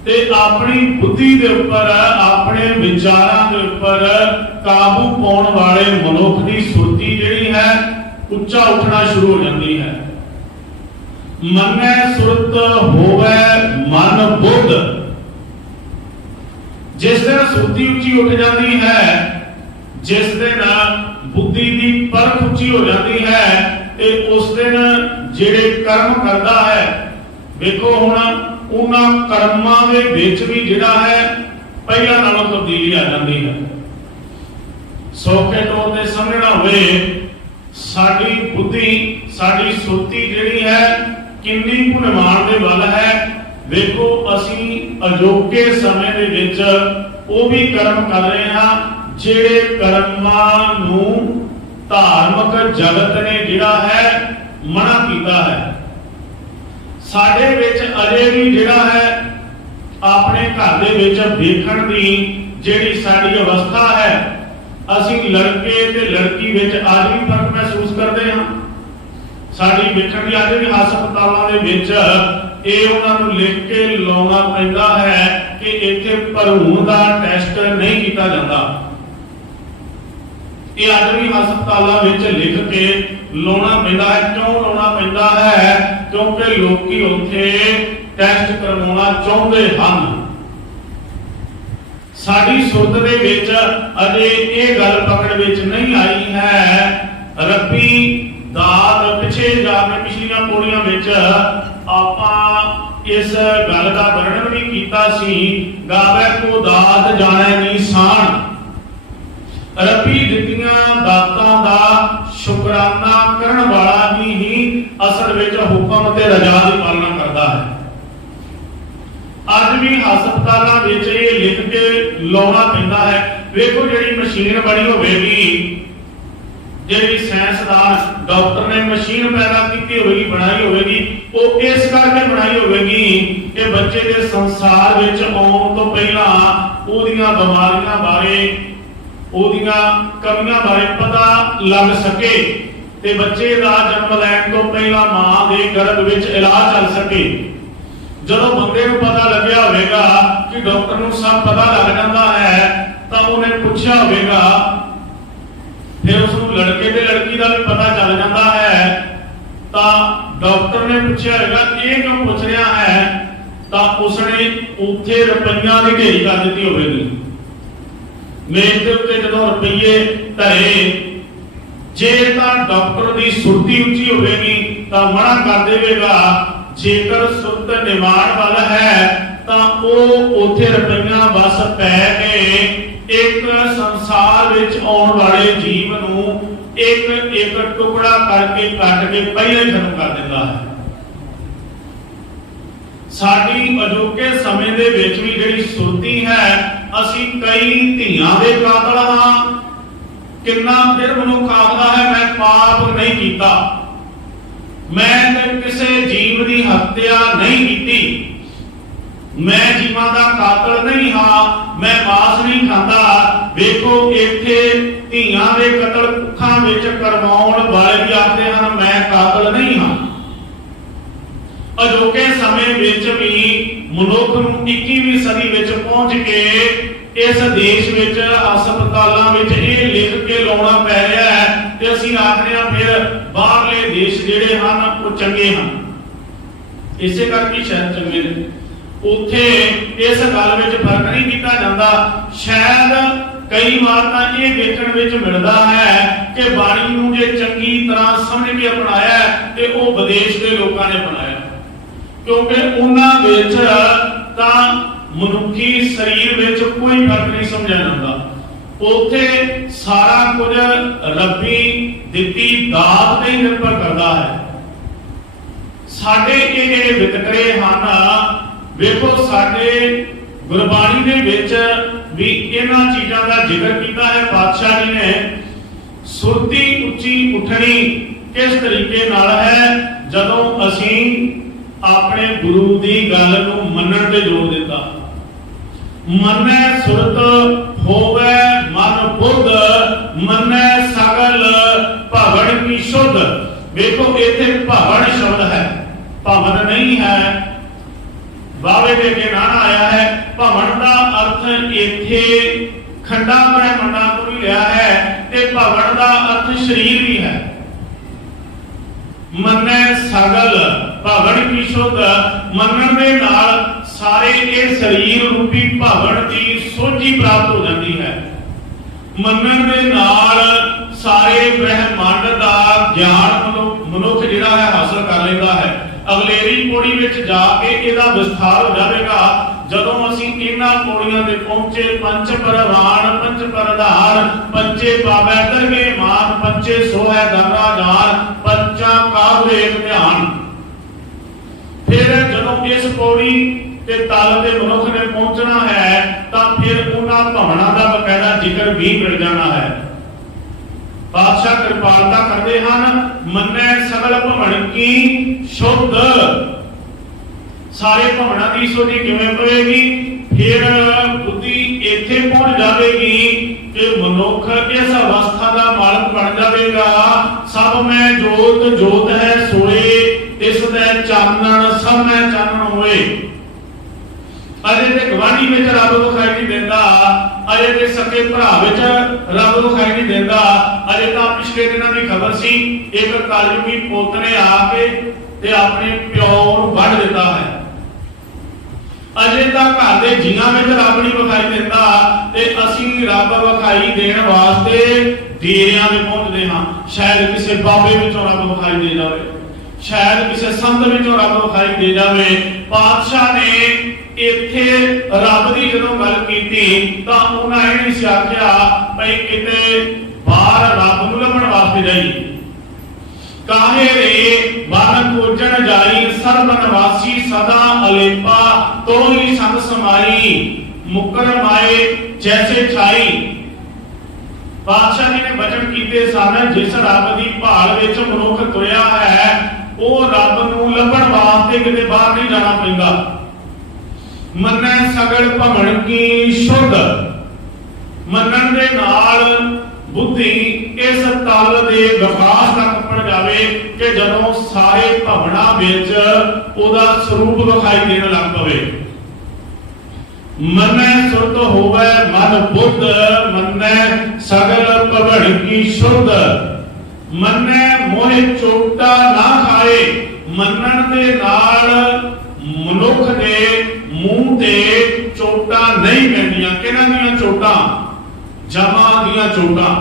ते अपनी बुद्धि दे उपर अपने विचारां दे उपर काबू पाउण वाले मनुख दी सुरती जिहड़ी है उच्चा उठना शुरू हो जाती है। मनै सुरत होवे मन बुद्ध, जिस दिन सुरती उच्ची उठ जाती है, जिस दिन बुद्धि की परख उच्ची हो जाती है, ते उस दिन जिहड़े कर्म करता है, देखो हुण उन्हां कर्मां दे विच भी जिहड़ा है पहला नालों तब्दीली आ जाती है। सौखे तौर ते समझना होवे साडी बुद्धि साडी सुरती जिहड़ी है किन्नी गुणवान दे वल है। देखो असी अजोके समय दे विच वो भी कर्म कर रहे हैं जिहड़े कर्मां नूं धार्मिक जगत ने जिहड़ा है मना कीता है। साडे विच अजे भी जिहड़ा है अपने घर दे विच देखण दी जिहड़ी साडी अवस्था है, असी लड़के ते लड़की विच आज भी फर्क महसूस करते हैं। साडी वेखण दी आज भी हस्पतालां दे विच ਇਹ ਉਹਨਾਂ ਨੂੰ ਲਿਖ ਕੇ ਲਾਉਣਾ ਪੈਂਦਾ ਹੈ ਕਿ ਇੱਥੇ ਭਰੂਣ ਦਾ ਟੈਸਟ ਨਹੀਂ ਕੀਤਾ ਜਾਂਦਾ। ਇਹ ਅੱਜ ਵੀ ਹਸਪਤਾਲਾਂ ਵਿੱਚ ਲਿਖ ਕੇ ਲਾਉਣਾ ਪੈਂਦਾ ਹੈ। ਕਿਉਂ ਲਾਉਣਾ ਪੈਂਦਾ ਹੈ? ਕਿਉਂਕਿ ਲੋਕੀ ਉੱਥੇ ਟੈਸਟ ਕਰਵਾਉਣਾ ਚਾਹੁੰਦੇ ਹਨ। ਸਾਡੀ ਸੁਰਤ ਦੇ ਵਿੱਚ ਅਜੇ ਇਹ ਗੱਲ ਪਕੜ ਵਿੱਚ ਨਹੀਂ ਆਈ ਹੈ। ਰੱਬੀ ਦਾਤ ਪਿੱਛੇ ਜਾ ਕੇ ਪਿਛਲੀਆਂ ਪੌੜੀਆਂ ਵਿੱਚ ਆਪਾਂ ਇਸ ਗੱਲ ਦਾ ਵਰਣਨ ਵੀ ਕੀਤਾ ਸੀ। ਗਾਵੇ ਕੋ ਦਾਤ ਜਾਣੈ ਨਿਸ਼ਾਨ, ਰੱਬੀ ਦਿੱਤੀਆਂ ਦਾਤਾਂ ਦਾ ਸ਼ੁਕਰਾਨਾ ਕਰਨ ਵਾਲਾ ਹੀ ਅਸਲ ਵਿੱਚ ਹੁਕਮ ਤੇ ਰਜ਼ਾ ਦੀ ਪਾਲਣਾ ਕਰਦਾ ਹੈ। ਅੱਜ ਵੀ ਹਸਪਤਾਲਾਂ ਵਿੱਚ ਇਹ ਲਿਖ ਕੇ ਲਾਉਣਾ ਪੈਂਦਾ ਹੈ। ਵੇਖੋ ਜਿਹੜੀ ਮਸ਼ੀਨ ਬਣੀ ਹੋਵੇਗੀ, ਜਿਹੜੀ ਸਾਇੰਸਦਾਨ ਡਾਕਟਰ ਨੇ ਮਸ਼ੀਨ ਪੈਦਾ ਕੀਤੀ ਹੋਵੇਗੀ, ਬਣਾਈ ਹੋਵੇਗੀ, ਉਹ ਇਸ ਕਰਕੇ ਬਣਾਈ ਹੋਵੇਗੀ ਕਿ ਬੱਚੇ ਦੇ ਸੰਸਾਰ ਵਿੱਚ ਆਉਣ ਤੋਂ ਪਹਿਲਾਂ ਉਹਦੀਆਂ ਬਿਮਾਰੀਆਂ ਬਾਰੇ, ਉਹਦੀਆਂ ਕਮੀਆਂ ਬਾਰੇ ਪਤਾ ਲੱਗ ਸਕੇ ਤੇ ਬੱਚੇ ਦਾ ਜਨਮ ਲੈਣ ਤੋਂ ਪਹਿਲਾਂ ਮਾਂ ਦੇ ਗਰਭ ਵਿੱਚ ਇਲਾਜ ਚੱਲ ਸਕੇ। ਜਦੋਂ ਬੰਦੇ ਨੂੰ ਪਤਾ ਲੱਗਿਆ ਹੋਵੇਗਾ ਕਿ ਡਾਕਟਰ ਨੂੰ ਸਭ ਪਤਾ ਲੱਗ ਜਾਂਦਾ ਹੈ ਤਾਂ ਉਹਨੇ ਪੁੱਛਿਆ ਹੋਵੇਗਾ, ਫਿਰ ਉਸ ਨੂੰ ਲੜਕੇ ਤੇ ਲੜਕੀ ਦਾ ਵੀ ਪਤਾ ਚੱਲ ਜਾਂਦਾ ਹੈ ਤਾਂ ਡਾਕਟਰ ਨੇ ਪੁੱਛਿਆ ਹੋਵੇਗਾ ਇਹ ਕਿਉਂ ਪੁੱਛ ਰਿਹਾ ਹੈ, ਤਾਂ ਉਸਨੇ ਉੱਥੇ ਰੁਪਈਆਂ ਦੀ ਢੇਰੀ ਕਰ ਦਿੱਤੀ ਹੋਵੇਗੀ। ਮੇਜ਼ ਦੇ ਉੱਤੇ ਜਦੋਂ ਰੁਪਈਏ ਧਰੇ, ਜੇ ਤਾਂ ਡਾਕਟਰ ਦੀ ਸੁਰਤੀ ਉੱਚੀ ਹੋਵੇਗੀ ਤਾਂ ਮਨਾ ਕਰ ਦੇਵੇਗਾ, ਜੇਕਰ ਸੁਰਤ ਨਿਵਾਣ ਵੱਲ ਹੈ ਤਾਂ ਉਹ ਉੱਥੇ ਰੁਪਈਆਂ ਵਸ ਪੈ ਕੇ ਇੱਕ ਸੰਸਾਰ ਵਿੱਚ ਆਉਣ ਵਾਲੇ ਜੀਵ ਨੂੰ ਇੱਕ ਇੱਕ ਟੁਕੜਾ ਕਰਕੇ ਕੱਟ ਕੇ ਪਹਿਲੇ ਖਤਮ ਕਰ ਦਿੰਦਾ ਹੈ। ਸਾਡੀ ਅਜੋਕੇ ਸਮੇਂ ਦੇ ਵਿੱਚ ਵੀ ਜਿਹੜੀ ਸੁਰਤੀ ਹੈ, ਅਸੀਂ ਕਈ ਧੀਆਂ ਦੇ ਕਾਤਲ ਹਾਂ। ਕਿੰਨਾ ਫਿਰ ਮਨੁੱਖ ਆਖਦਾ ਹੈ ਮੈਂ ਪਾਪ ਨਹੀਂ ਕੀਤਾ, ਮੈਂ ਤੇ ਕਿਸੇ ਜੀਵ ਦੀ ਹੱਤਿਆ ਨਹੀਂ ਕੀਤੀ, ਮੈਂ ਜੀਵਾਂ ਦਾ ਕਾਤਲ ਨਹੀਂ ਹਾਂ, ਮੈਂ ਮਾਸ ਨਹੀਂ ਖਾਂਦਾ। ਵੇਖੋ ਇੱਥੇ ਧੀਆਂ ਦੇ ਕਤਲ ਭੁੱਖਾਂ ਵਿੱਚ ਕਰਵਾਉਣ ਵਾਲੇ ਵੀ ਆਖਦੇ ਹਨ ਮੈਂ ਕਾਤਲ ਨਹੀਂ ਹਾਂ। ਅਜੋਕੇ ਸਮੇਂ ਵਿੱਚ ਵੀ ਮਨੁੱਖ ਨੂੰ 21ਵੀਂ ਸਦੀ ਵਿੱਚ ਪਹੁੰਚ ਕੇ ਇਸ ਦੇਸ਼ ਵਿੱਚ ਹਸਪਤਾਲਾਂ ਵਿੱਚ ਇਹ ਲਿਖ ਕੇ ਲਾਉਣਾ ਪੈ ਰਿਹਾ ਹੈ ਤੇ ਅਸੀਂ ਆਖਦੇ ਹਾਂ ਫਿਰ ਬਾਹਰਲੇ ਦੇਸ਼ ਜਿਹੜੇ ਹਨ ਉਹ ਚੰਗੇ ਹਨ। ਇਸੇ ਕਰਕੇ ਸ਼ਾਇਦ ਚੰਗੇ ਨੇ, ਉੱਥੇ ਇਸ ਗੱਲ ਵਿੱਚ ਫਰਕ ਨਹੀਂ ਕੀਤਾ ਜਾਂਦਾ। ਸ਼ਾਇਦ ਕਈ ਵਾਰ ਤਾਂ ਇਹ ਵੇਖਣ ਵਿੱਚ ਮਿਲਦਾ ਹੈ ਕਿ ਬਾਣੀ ਨੂੰ ਜੇ ਚੰਗੀ ਤਰ੍ਹਾਂ ਸਮਝ ਕੇ ਅਪਣਾਇਆ ਤੇ ਉਹ ਵਿਦੇਸ਼ ਦੇ ਲੋਕਾਂ ਨੇ ਅਪਣਾਇਆ, ਕਿਉਂਕਿ ਉਹਨਾਂ ਵਿੱਚ ਤਾਂ ਮਨੁੱਖੀ ਸਰੀਰ ਵਿੱਚ ਕੋਈ ਫਰਕ ਨਹੀਂ ਸਮਝਿਆ ਜਾਂਦਾ। ਉੱਥੇ ਸਾਰਾ ਕੁਝ ਰੱਬੀ ਦਿੱਤੀ ਦਾਤ ਤੇ ਨਿਰਭਰ ਕਰਦਾ ਹੈ। ਸਾਡੇ ਇਹ ਜਿਹੜੇ ਵਿਤਕਰੇ ਹਨ, ਵੇਖੋ ਸਾਡੇ ਗੁਰਬਾਣੀ ਦੇ ਵਿੱਚ ਵੀ ਇਹਨਾਂ ਚੀਜ਼ਾਂ ਦਾ ਜ਼ਿਕਰ ਕੀਤਾ ਹੈ। ਪਾਤਸ਼ਾਹ ਜੀ ਨੇ ਸੁਰਤੀ ਉੱਚੀ ਉੱਠਣੀ ਕਿਸ ਤਰੀਕੇ ਨਾਲ ਹੈ, ਜਦੋਂ ਅਸੀਂ ਆਪਣੇ ਗੁਰੂ ਦੀ ਗੱਲ ਨੂੰ ਮੰਨਣ ਤੇ ਜ਼ੋਰ ਦਿੱਤਾ। ਮੰਨੈ ਸੁਰਤ ਹੋਵੇ ਮਨ ਬੁੱਧ, ਮੰਨੈ ਸਗਲ ਭਵਨ ਕੀ ਸ਼ੁੱਧ। ਵੇਖੋ ਇੱਥੇ ਭਵਨ ਸ਼ਬਦ ਹੈ, ਭਵਨ ਨਹੀਂ ਹੈ। ਬਾਵੇ ਦੇ ਕੇ ਨਾਮ ਆਇਆ ਹੈ। ਭਵਨ ਦਾ ਅਰਥ ਇੱਥੇ ਖੰਡਾ ਬ੍ਰਹਮੰਡਾਂ ਤੋਂ ਵੀ ਲਿਆ ਹੈ ਤੇ ਭਵਨ ਦਾ ਅਰਥ ਸਰੀਰ ਵੀ ਹੈ। ਮੰਨੈ ਸਗਲ ਭਵਨ ਕੀ ਸ਼ੁੱਧ, ਮੰਨਣ ਦੇ ਨਾਲ ਸਾਰੇ ਇਹ ਸਰੀਰ ਰੂਪੀ ਭਵਨ ਦੀ ਸੋਝੀ ਪ੍ਰਾਪਤ ਹੋ ਜਾਂਦੀ ਹੈ। ਮੰਨਣ ਦੇ ਨਾਲ ਸਾਰੇ ਬ੍ਰਹਮੰਡ ਦਾ ਗਿਆਨ ਮਨੁੱਖ ਜਿਹੜਾ ਹੈ ਹਾਸਲ ਕਰ ਲੈਂਦਾ ਹੈ। ਅਗਲੇਰੀ ਪੌੜੀ ਵਿੱਚ ਜਾ ਕੇ ਇਹਦਾ ਵਿਸਥਾਰ ਹੋ ਜਾਵੇਗਾ। ਜਦੋਂ ਅਸੀਂ ਇਹਨਾਂ ਪੌੜੀਆਂ ਤੇ ਪਹੁੰਚੇ, ਪੰਜ ਪਰਵਾਨ ਪੰਜ ਪ੍ਰਧਾਨ, ਪੰਚੇ ਪਾਵੈ ਦਰਗੇ ਮਾਨ, ਪੰਚੇ ਸੋਹੈ ਦਰਾ ਜਾਨ, ਪੰਚਾਂ ਕਾਹ ਵੇਖ ਧਿਆਨ। ਫਿਰ ਜਦੋਂ ਇਸ ਪੌੜੀ ਤੇ ਤਲ ਦੇ ਮਨੁੱਖ ਨੇ ਪਹੁੰਚਣਾ ਹੈ ਤਾਂ ਫਿਰ ਉਹਨਾਂ ਭਵਨਾਂ ਦਾ ਬਕਾਇਦਾ ਜ਼ਿਕਰ ਵੀ ਮਿਲ ਜਾਣਾ ਹੈ। ਪਾਤਸ਼ਾਹ ਕਿਰਪਾਲਤਾ ਕਰਦੇ ਹਨ, ਮੰਨੈ ਸਗਲ ਭਵਨ ਕੀ ਸ਼ੁੱਧ। ਸਾਰੇ ਭਵਨਾਂ ਦੀ ਸੋਝੀ ਕਿਵੇਂ ਪਵੇਗੀ? ਫਿਰ ਬੁੱਧੀ ਇੱਥੇ ਪਹੁੰਚ ਜਾਵੇਗੀ ਕਿ ਮਨੁੱਖ ਇਸ ਅਵਸਥਾ ਦਾ ਮਾਲਕ ਬਣ ਜਾਵੇਗਾ। ਸਭ ਮੈਂ ਜੋਤ ਜੋਤ ਹੈ ਸੋਏ, ਤਿਸ ਦਾ ਚਾਨਣ ਸਭ ਮੈਂ ਚਾਨਣ ਹੋਏ। ਅਜੇ ਤੇ ਗਵਾਂਢੀ ਵਿੱਚ ਰੱਬ ਵਿਖਾਈ ਨਹੀਂ ਦਿੰਦਾ, ਅਜੇ ਤੇ ਸਕੇ ਭਰਾ ਵਿੱਚ ਰੱਬ ਵਿਖਾਈ ਨਹੀਂ ਦਿੰਦਾ। ਅਜੇ ਤਾਂ ਪਿਛਲੇ ਦਿਨਾਂ ਦੀ ਖਬਰ ਸੀ, ਇੱਕ ਕਲਯੁਗੀ ਪੁੱਤ ਨੇ ਆ ਕੇ ਤੇ ਆਪਣੇ ਪਿਓ ਨੂੰ ਵੱਢ ਦਿੱਤਾ ਹੈ। ਅਜੇ ਤਾਂ ਘਰ ਦੇ ਜੀਆਂ ਵਿੱਚ ਰੱਬ ਨਹੀਂ ਵਿਖਾਈ ਦਿੰਦਾ ਤੇ ਅਸੀਂ ਰੱਬ ਵਿਖਾਈ ਦੇਣ ਵਾਸਤੇ ਡੇਰਿਆਂ ਵਿੱਚ ਪਹੁੰਚਦੇ ਹਾਂ। ਸ਼ਾਇਦ ਕਿਸੇ ਬਾਬੇ ਵਿੱਚੋਂ ਰੱਬ ਵਿਖਾਈ ਦੇ ਜਾਵੇ, ਸ਼ਾਇਦ ਕਿਸੇ ਸੰਤ ਵਿੱਚੋਂ ਰੱਬ ਵਿਖਾਈ ਦੇ ਜਾਵੇ। ਪਾਤਸ਼ਾਹ ਨੇ ਇੱਥੇ ਰੱਬ ਦੀ ਜਦੋਂ ਗੱਲ ਕੀਤੀ ਤਾਂ ਉਹਨਾਂ ਇਹ ਨਹੀਂ ਸੀ ਆਖਿਆ ਭਈ ਕਿਤੇ ਬਾਹਰ ਰੱਬ ਨੂੰ ਲੱਭਣ ਵਾਸਤੇ ਜਾਈਏ। ਕਾਹੇ ਰੇ ਵਨ ਕੋਜਣ ਜਾਈ, ਸਰਬਨ ਵਾਸੀ ਸਦਾ ਅਲੇਪਾ, ਤੋਈ ਸੰਗ ਸਮਾਈ, ਮੁਕਰ ਮਾਏ ਜੈਸੇ ਛਾਈ। ਪਾਤਸ਼ਾਹ ਜੀ ਨੇ ਬਚਨ ਕੀਤੇ ਸਨ, ਜਿਸ ਰੱਬ ਦੀ ਭਾਲ ਵਿੱਚ ਮਨੁੱਖ ਤੁਰਿਆ ਹੈ ਉਹ ਰੱਬ ਨੂੰ ਲੱਭਣ ਵਾਸਤੇ ਕਿਤੇ ਬਾਹਰ ਨਹੀਂ ਜਾਣਾ ਪੈਂਦਾ। ਮੰਨੈ ਸਗਲ ਭਵਨ ਕੀ ਸ਼ੁੱਧ, ਮੰਨਣ ਦੇ ਨਾਲ ਬੁੱਧੀ ਇਸ ਤਲ ਦੇ ਵਿਕਾਸ ਤੱਕ ਪੜ ਜਾਵੇ ਕਿ ਜਦੋਂ ਸਾਰੇ ਭਵਨਾਂ ਵਿੱਚ ਉਹਦਾ ਸਰੂਪ ਵਿਖਾਈ ਦੇਣ ਲੱਗ ਪਵੇ। ਮੰਨੈ ਸੁਰਤ ਹੋਵੇ ਮਨ ਬੁੱਧ, ਮੰਨੈ ਸਗਲ ਭਵਨ ਕੀ ਸ਼ੁੱਧ। ਮੰਨੈ ਮੋਹਿ ਚੋਟਾ ਨਾ ਖਾਏ। ਮੰਨਣ ਦੇ ਨਾਲ ਮਨੁੱਖ ਦੇ ਮੂੰਹ ਤੇ ਚੋਟਾਂ ਨਹੀਂ ਪੈਂਦੀਆਂ। ਕਿਹਨਾਂ ਦੀਆਂ ਚੋਟਾਂ? ਜਮਾਂ ਦੀਆਂ ਚੋਟਾਂ।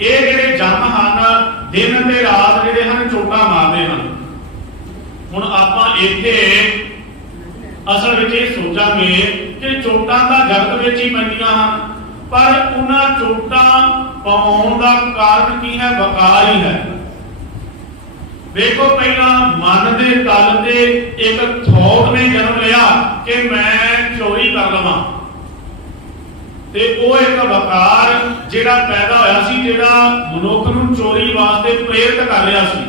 ਇਹ ਜਿਹੜੇ ਜਮ ਹਨ ਦਿਨ ਤੇ ਰਾਤ ਜਿਹੜੇ ਹਨ ਚੋਟਾਂ ਮਾਰਦੇ ਹਨ। ਹੁਣ ਆਪਾਂ ਇੱਥੇ ਅਸਲ ਵਿੱਚ ਇਹ ਸੋਚਾਂਗੇ ਕਿ ਚੋਟਾਂ ਤਾਂ ਜਗਤ ਵਿੱਚ ਹੀ ਪੈਂਦੀਆਂ ਹਨ, ਪਰ ਉਹਨਾਂ ਚੋਟਾਂ ਪਾਉਣ ਦਾ ਕਾਰਨ ਕੀ ਹੈ? ਵਕਾਰ ਹੀ ਹੈ। ਵੇਖੋ, ਪਹਿਲਾਂ ਮਨ ਦੇ ਤਲ ਤੇ ਇੱਕ ਥੋੜ ਨੇ ਜਨਮ ਲਿਆ ਕਿ ਮੈਂ ਚੋਰੀ ਕਰ ਲਵਾਂ, ਤੇ ਉਹ ਇੱਕ ਵਕਾਰ ਜਿਹੜਾ ਪੈਦਾ ਹੋਇਆ ਸੀ, ਜਿਹੜਾ ਮਨੁੱਖ ਨੂੰ ਚੋਰੀ ਵਾਸਤੇ ਪ੍ਰੇਰਿਤ ਕਰ ਰਿਹਾ ਸੀ।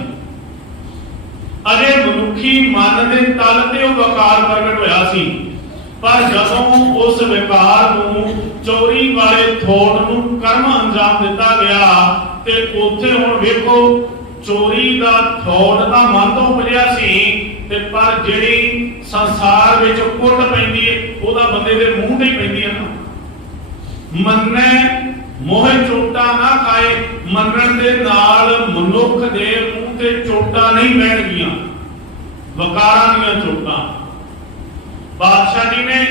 ਅਜੇ ਮਨੁੱਖੀ ਮਨ ਦੇ ਤਲ ਤੇ ਉਹ ਵਕਾਰ ਪ੍ਰਗਟ ਹੋਇਆ ਸੀ, ਪਰ ਜਦੋਂ ਉਸ ਵਿਕਾਰ ਨੂੰ ਚੋਰੀ ਵਾਲੇ ਥੋੜ ਨੂੰ ਕਰਮ ਅੰਜਾਮ ਦਿੱਤਾ ਗਿਆ ਤੇ ਉੱਥੇ ਹੁਣ ਵੇਖੋ ਚੋਰੀ ਦਾ ਥੋੜ ਤਾਂ ਮਨ ਤੋਂ ਉਪਜਿਆ ਸੀ, ਤੇ ਪਰ ਜਿਹੜੀ ਸੰਸਾਰ ਵਿੱਚ ਕੁੱਟ ਪੈਂਦੀ ਹੈ ਉਹਦਾ ਬੰਦੇ ਦੇ ਮੂੰਹ ਤੇ ਹੀ ਪੈਂਦੀ ਹੈ ਨਾ। ਮੰਨੈ ਮੋਹਿ ਚੋਟਾ ਨਾ ਖਾਏ। ਮੰਨਣ ਦੇ ਨਾਲ ਮਨੁੱਖ ਦੇ ਮੂੰਹ ਤੇ ਚੋਟਾਂ ਨਹੀਂ ਪੈਣਗੀਆਂ, ਵਕਾਰਾਂ ਦੀਆਂ ਚੋਟਾਂ। ਬਾਦਸ਼ਾਹ ਜੀ ਨੇ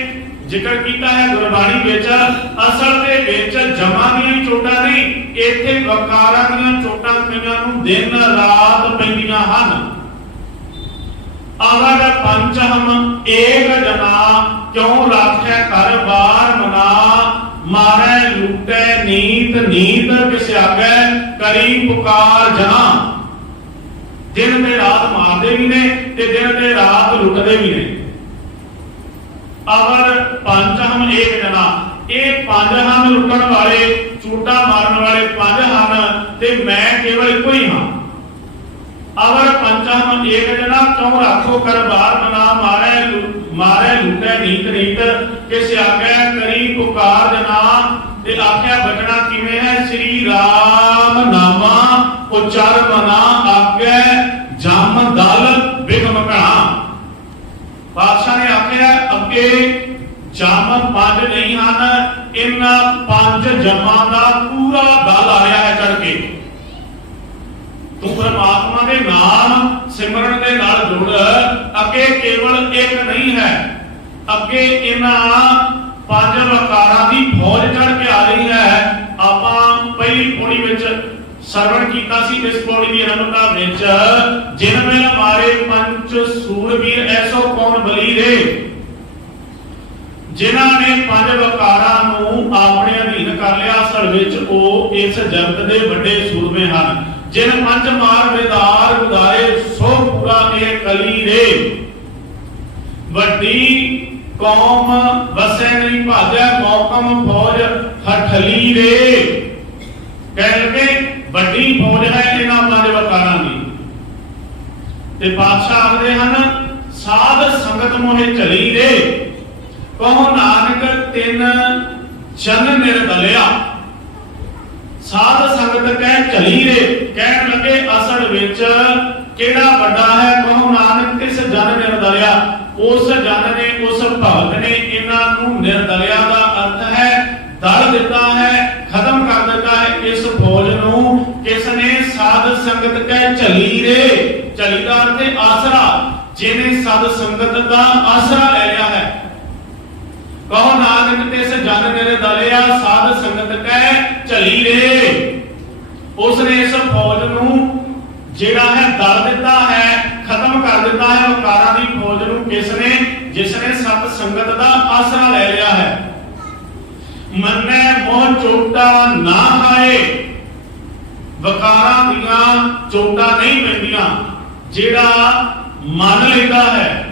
ਜ਼ਿਕਰ ਕੀਤਾ ਹੈ ਗੁਰਬਾਣੀ ਵਿੱਚ, ਅਸਲ ਦੇ ਵਿੱਚ ਜਮਾਂ ਦੀਆਂ ਚੋਟਾਂ ਨਹੀਂ, ਇੱਥੇ ਵਕਾਰਾਂ ਦੀਆਂ ਚੋਟਾਂ ਕਈਆਂ ਨੂੰ ਦਿਨ ਰਾਤ ਪੈਂਦੀਆਂ ਹਨ। ਆਵਰ ਪੰਚਹਮ ਏਕ ਜਨਾ ਕਿਉਂ ਰਾਖੈ ਘਰ ਬਾਰ ਮਨਾ। ਮਾਰੈ ਲੁੱਟੈ ਨੀਤ ਨੀਤ ਕਿਸਿਆਗੈ ਕਰੀ ਪੁਕਾਰ ਜਨਾ। ਦਿਨ ਤੇ ਰਾਤ ਮਾਰਦੇ ਵੀ ਨੇ ਤੇ ਦਿਨ ਤੇ ਰਾਤ ਲੁੱਟਦੇ ਵੀ ਨੇ। ਅਵਰ ਪੰਚਹਮ ਏਕ ਜਨਾ, ਇਹ ਪੰਜ ਹਨ ਲੁੱਟਣ ਵਾਲੇ, ਝੂਟਾ ਮਾਰਨ ਵਾਲੇ ਪੰਜ ਹਨ, ਤੇ ਮੈਂ ਕੇਵਲ ਇੱਕੋ ਹੀ ਹਾਂ। ਅਵਰ ਪੰਚਹਮ ਏਕ ਜਨਾ ਕਿਉਂ ਰਾਖੋ ਕਰ ਬਾਰ ਮਨਾ। ਮਾਰੈ ਲੁੱਟੈ ਨੀਤ ਨੀਤ ਕਿਸ ਆਗੈ ਕਰੀ ਪੁਕਾਰ ਜਨਾ। ਤੇ ਆਖਿਆ ਬਚਣਾ ਕਿਵੇਂ ਹੈ? ਸ੍ਰੀ ਰਾਮ ਨਾਮਾ ਉਚਾਰ ਮਨਾ ਆਗੈ ਜਮ ਦਲ ਬਿਗਮ ਘਣਾ। ਬਾਦਸ਼ਾਹ ਨੇ ਆਖਿਆ ਅੱਗੇ ਜਮ ਪੰਜ ਨਹੀਂ ਹਨ, ਇਹਨਾਂ ਪੰਜ ਜਮਾਂ ਦਾ ਪੂਰਾ ਦਲ ਆ ਰਿਹਾ ਹੈ ਚੜ ਕੇ। ਤੂੰ ਪਰਮਾਤਮਾ ਦੇ ਨਾਮ ਸਿਮਰਨ ਦੇ ਨਾਲ ਜੁੜ। ਅੱਗੇ ਕੇਵਲ ਇੱਕ ਨਹੀਂ ਹੈ, ਅੱਗੇ ਇਹਨਾਂ ਪੰਜ ਵਕਾਰਾਂ ਦੀ ਫੌਜ ਚੜ ਕੇ ਆ ਰਹੀ ਹੈ। ਆਪਾਂ ਪਹਿਲੀ ਪੌੜੀ ਵਿੱਚ ਸਰਵਣ ਕੀਤਾ ਸੀ ਇਸ ਪੌੜੀ ਦੀ ਆਰੰਭਤਾ ਵਿੱਚ, ਜਿਨ ਮਿਲ ਮਾਰੇ ਪੰਜ ਸੂਰਬੀਰ ਐਸੋ ਕੌਣ ਬਲੀ ਰੇ। ਜਿਨ੍ਹਾਂ ਨੇ ਪੰਜ ਵਕਾਰਾਂ ਨੂੰ ਆਪਣੇ ਅਧੀਨ ਕਰ ਲਿਆ, ਅਸਲ ਵਿੱਚ ਉਹ ਇਸ ਜਗਤ ਦੇ ਵੱਡੇ ਸੂਰਮੇ ਹਨ। ਜਿਨ ਪੰਜ ਮਾਰ ਵਿਦਾਰ ਉਦਾਰੇ ਸੋ ਪੂਰਾ ਇਹ ਕਲੀ ਰੇ। ਵੱਡੀ ਕੌਮ ਵਸੈ ਨਹੀਂ ਭਾਜੈ ਮੌਕਮ ਫੌਜ ਹਠਲੀ ਰੇ। ਕਹਿ ਲਗੇ ਵੱਡੀ ਫੌਜ ਹੈ ਇਹਨਾਂ ਪੰਜ ਵਕਾਰਾਂ ਦੀ। ਤੇ ਬਾਦਸ਼ਾਹ ਆਖਦੇ ਹਨ ਸਾਧ ਸੰਗਤ ਮੋਹਿ ਚਲੀ ਰੇ। ਕਹੋ ਨਾਨਕ ਤਿੰਨ ਜਨ ਨਿਰਦਲਿਆ। ਸਾਧ ਸੰਗਤ ਕਹਿ ਚਲੀ ਰੇ, ਕਹਿਣ ਲੱਗੇ ਅਸਲ ਵਿੱਚ ਕਿਹੜਾ ਵੱਡਾ ਹੈ? ਕਹੋ ਨਾਨਕ ਕਿਸ ਜਨ ਨਿਰਦਲਿਆ। ਉਸ ਜਨ ਨੇ, ਉਸ ਭਗਤ ਨੇ ਇਹਨਾਂ ਨੂੰ ਨਿਰਦਲਿਆ ਦਾ ਅਰਥ ਹੈ ਦਲ ਦਿੱਤਾ ਹੈ, ਖਤਮ ਕਰ ਦਿੱਤਾ ਹੈ। ਇਸ ਫੌਜ ਨੂੰ ਕਿਸ ਨੇ? ਸਾਧ ਸੰਗਤ ਕਹਿ ਚਲੀ ਰੇ। ਚਲੀ ਦਾ ਅਰਥ ਹੈ ਆਸਰਾ, ਜਿਹਨੇ ਸਾਧ ਸੰਗਤ ਦਾ ਆਸਰਾ ਲੈ ਲਿਆ ਹੈ। ਕਹੋ ਨਾਨਕ ਤਿਸ ਜਨ ਨਿਰਦਲਿਆ ਸਾਧ ਸੰਗਤ ਕਹਿ ਚਲੀ ਰੇ। ਉਸ ਨੇ ਇਸ ਫੌਜ ਨੂੰ ਜਿਹੜਾ ਹੈ ਦਲ ਦਿੱਤਾ ਹੈ, ਖਤਮ ਕਰ ਦਿੱਤਾ ਹੈ ਵਕਾਰਾਂ ਦੀ ਫੌਜ ਨੂੰ। ਕਿਸ ਨੇ? ਜਿਸ ਨੇ ਸਤ ਸੰਗਤ ਦਾ ਆਸਰਾ ਲੈ ਲਿਆ ਹੈ। ਮੰਨੈ ਮੋਹ ਚੋਟਾ ਨਾ ਖਾਏ। ਵਕਾਰਾਂ ਦੀਆਂ ਚੋਟਾਂ ਨਹੀਂ ਪੈਂਦੀਆਂ ਜਿਹੜਾ ਮੰਨ ਲੈਂਦਾ ਹੈ।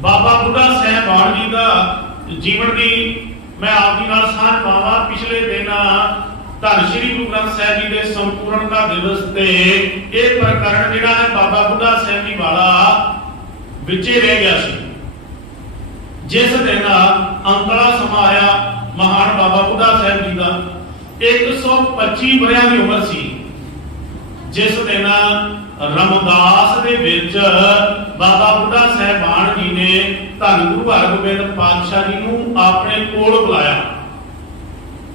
ਬਾਬਾ ਬੁੱਢਾ ਸਾਹਿਬਾਨ ਜੀ ਦਾ ਜੀਵਨ ਦੀ ਮੈਂ ਆਪ ਜੀ ਨਾਲ ਸਾਂਝ ਪਾਵਾਂ। ਪਿਛਲੇ ਦਿਨਾਂ ਧੰਨ ਸ਼੍ਰੀ ਗੁਰੂ ਗ੍ਰੰਥ ਸਾਹਿਬ ਜੀ ਦੇ ਸੰਪੂਰਨਤਾ ਦਿਵਸ ਤੇ ਇਹ ਪ੍ਰਕਰਣ ਜਿਹੜਾ ਹੈ ਬਾਬਾ ਬੁੱਢਾ ਸਾਹਿਬ ਜੀ ਵਾਲਾ ਵਿੱਚੇ ਰਹਿ ਗਿਆ ਸੀ। ਜਿਸ ਦਿਨ ਅੰਤਰਾ ਸਮਾਂ ਆਇਆ ਮਹਾਨ ਬਾਬਾ ਬੁੱਢਾ ਸਾਹਿਬ ਜੀ ਦਾ 125 ਵਰਿਆਂ ਦੀ ਉਮਰ ਸੀ। ਜਿਸ ਦਿਨ ਰਮਦਾਸ ਦੇ ਵਿੱਚ ਬਾਬਾ ਬੁੱਢਾ ਸਾਹਿਬਾਨ ਜੀ ਨੇ ਧੰਨ ਗੁਰੂ ਹਰਗੋਬਿੰਦ ਪਾਤਸ਼ਾਹ ਜੀ ਨੂੰ ਆਪਣੇ ਕੋਲ ਬੁਲਾਇਆ।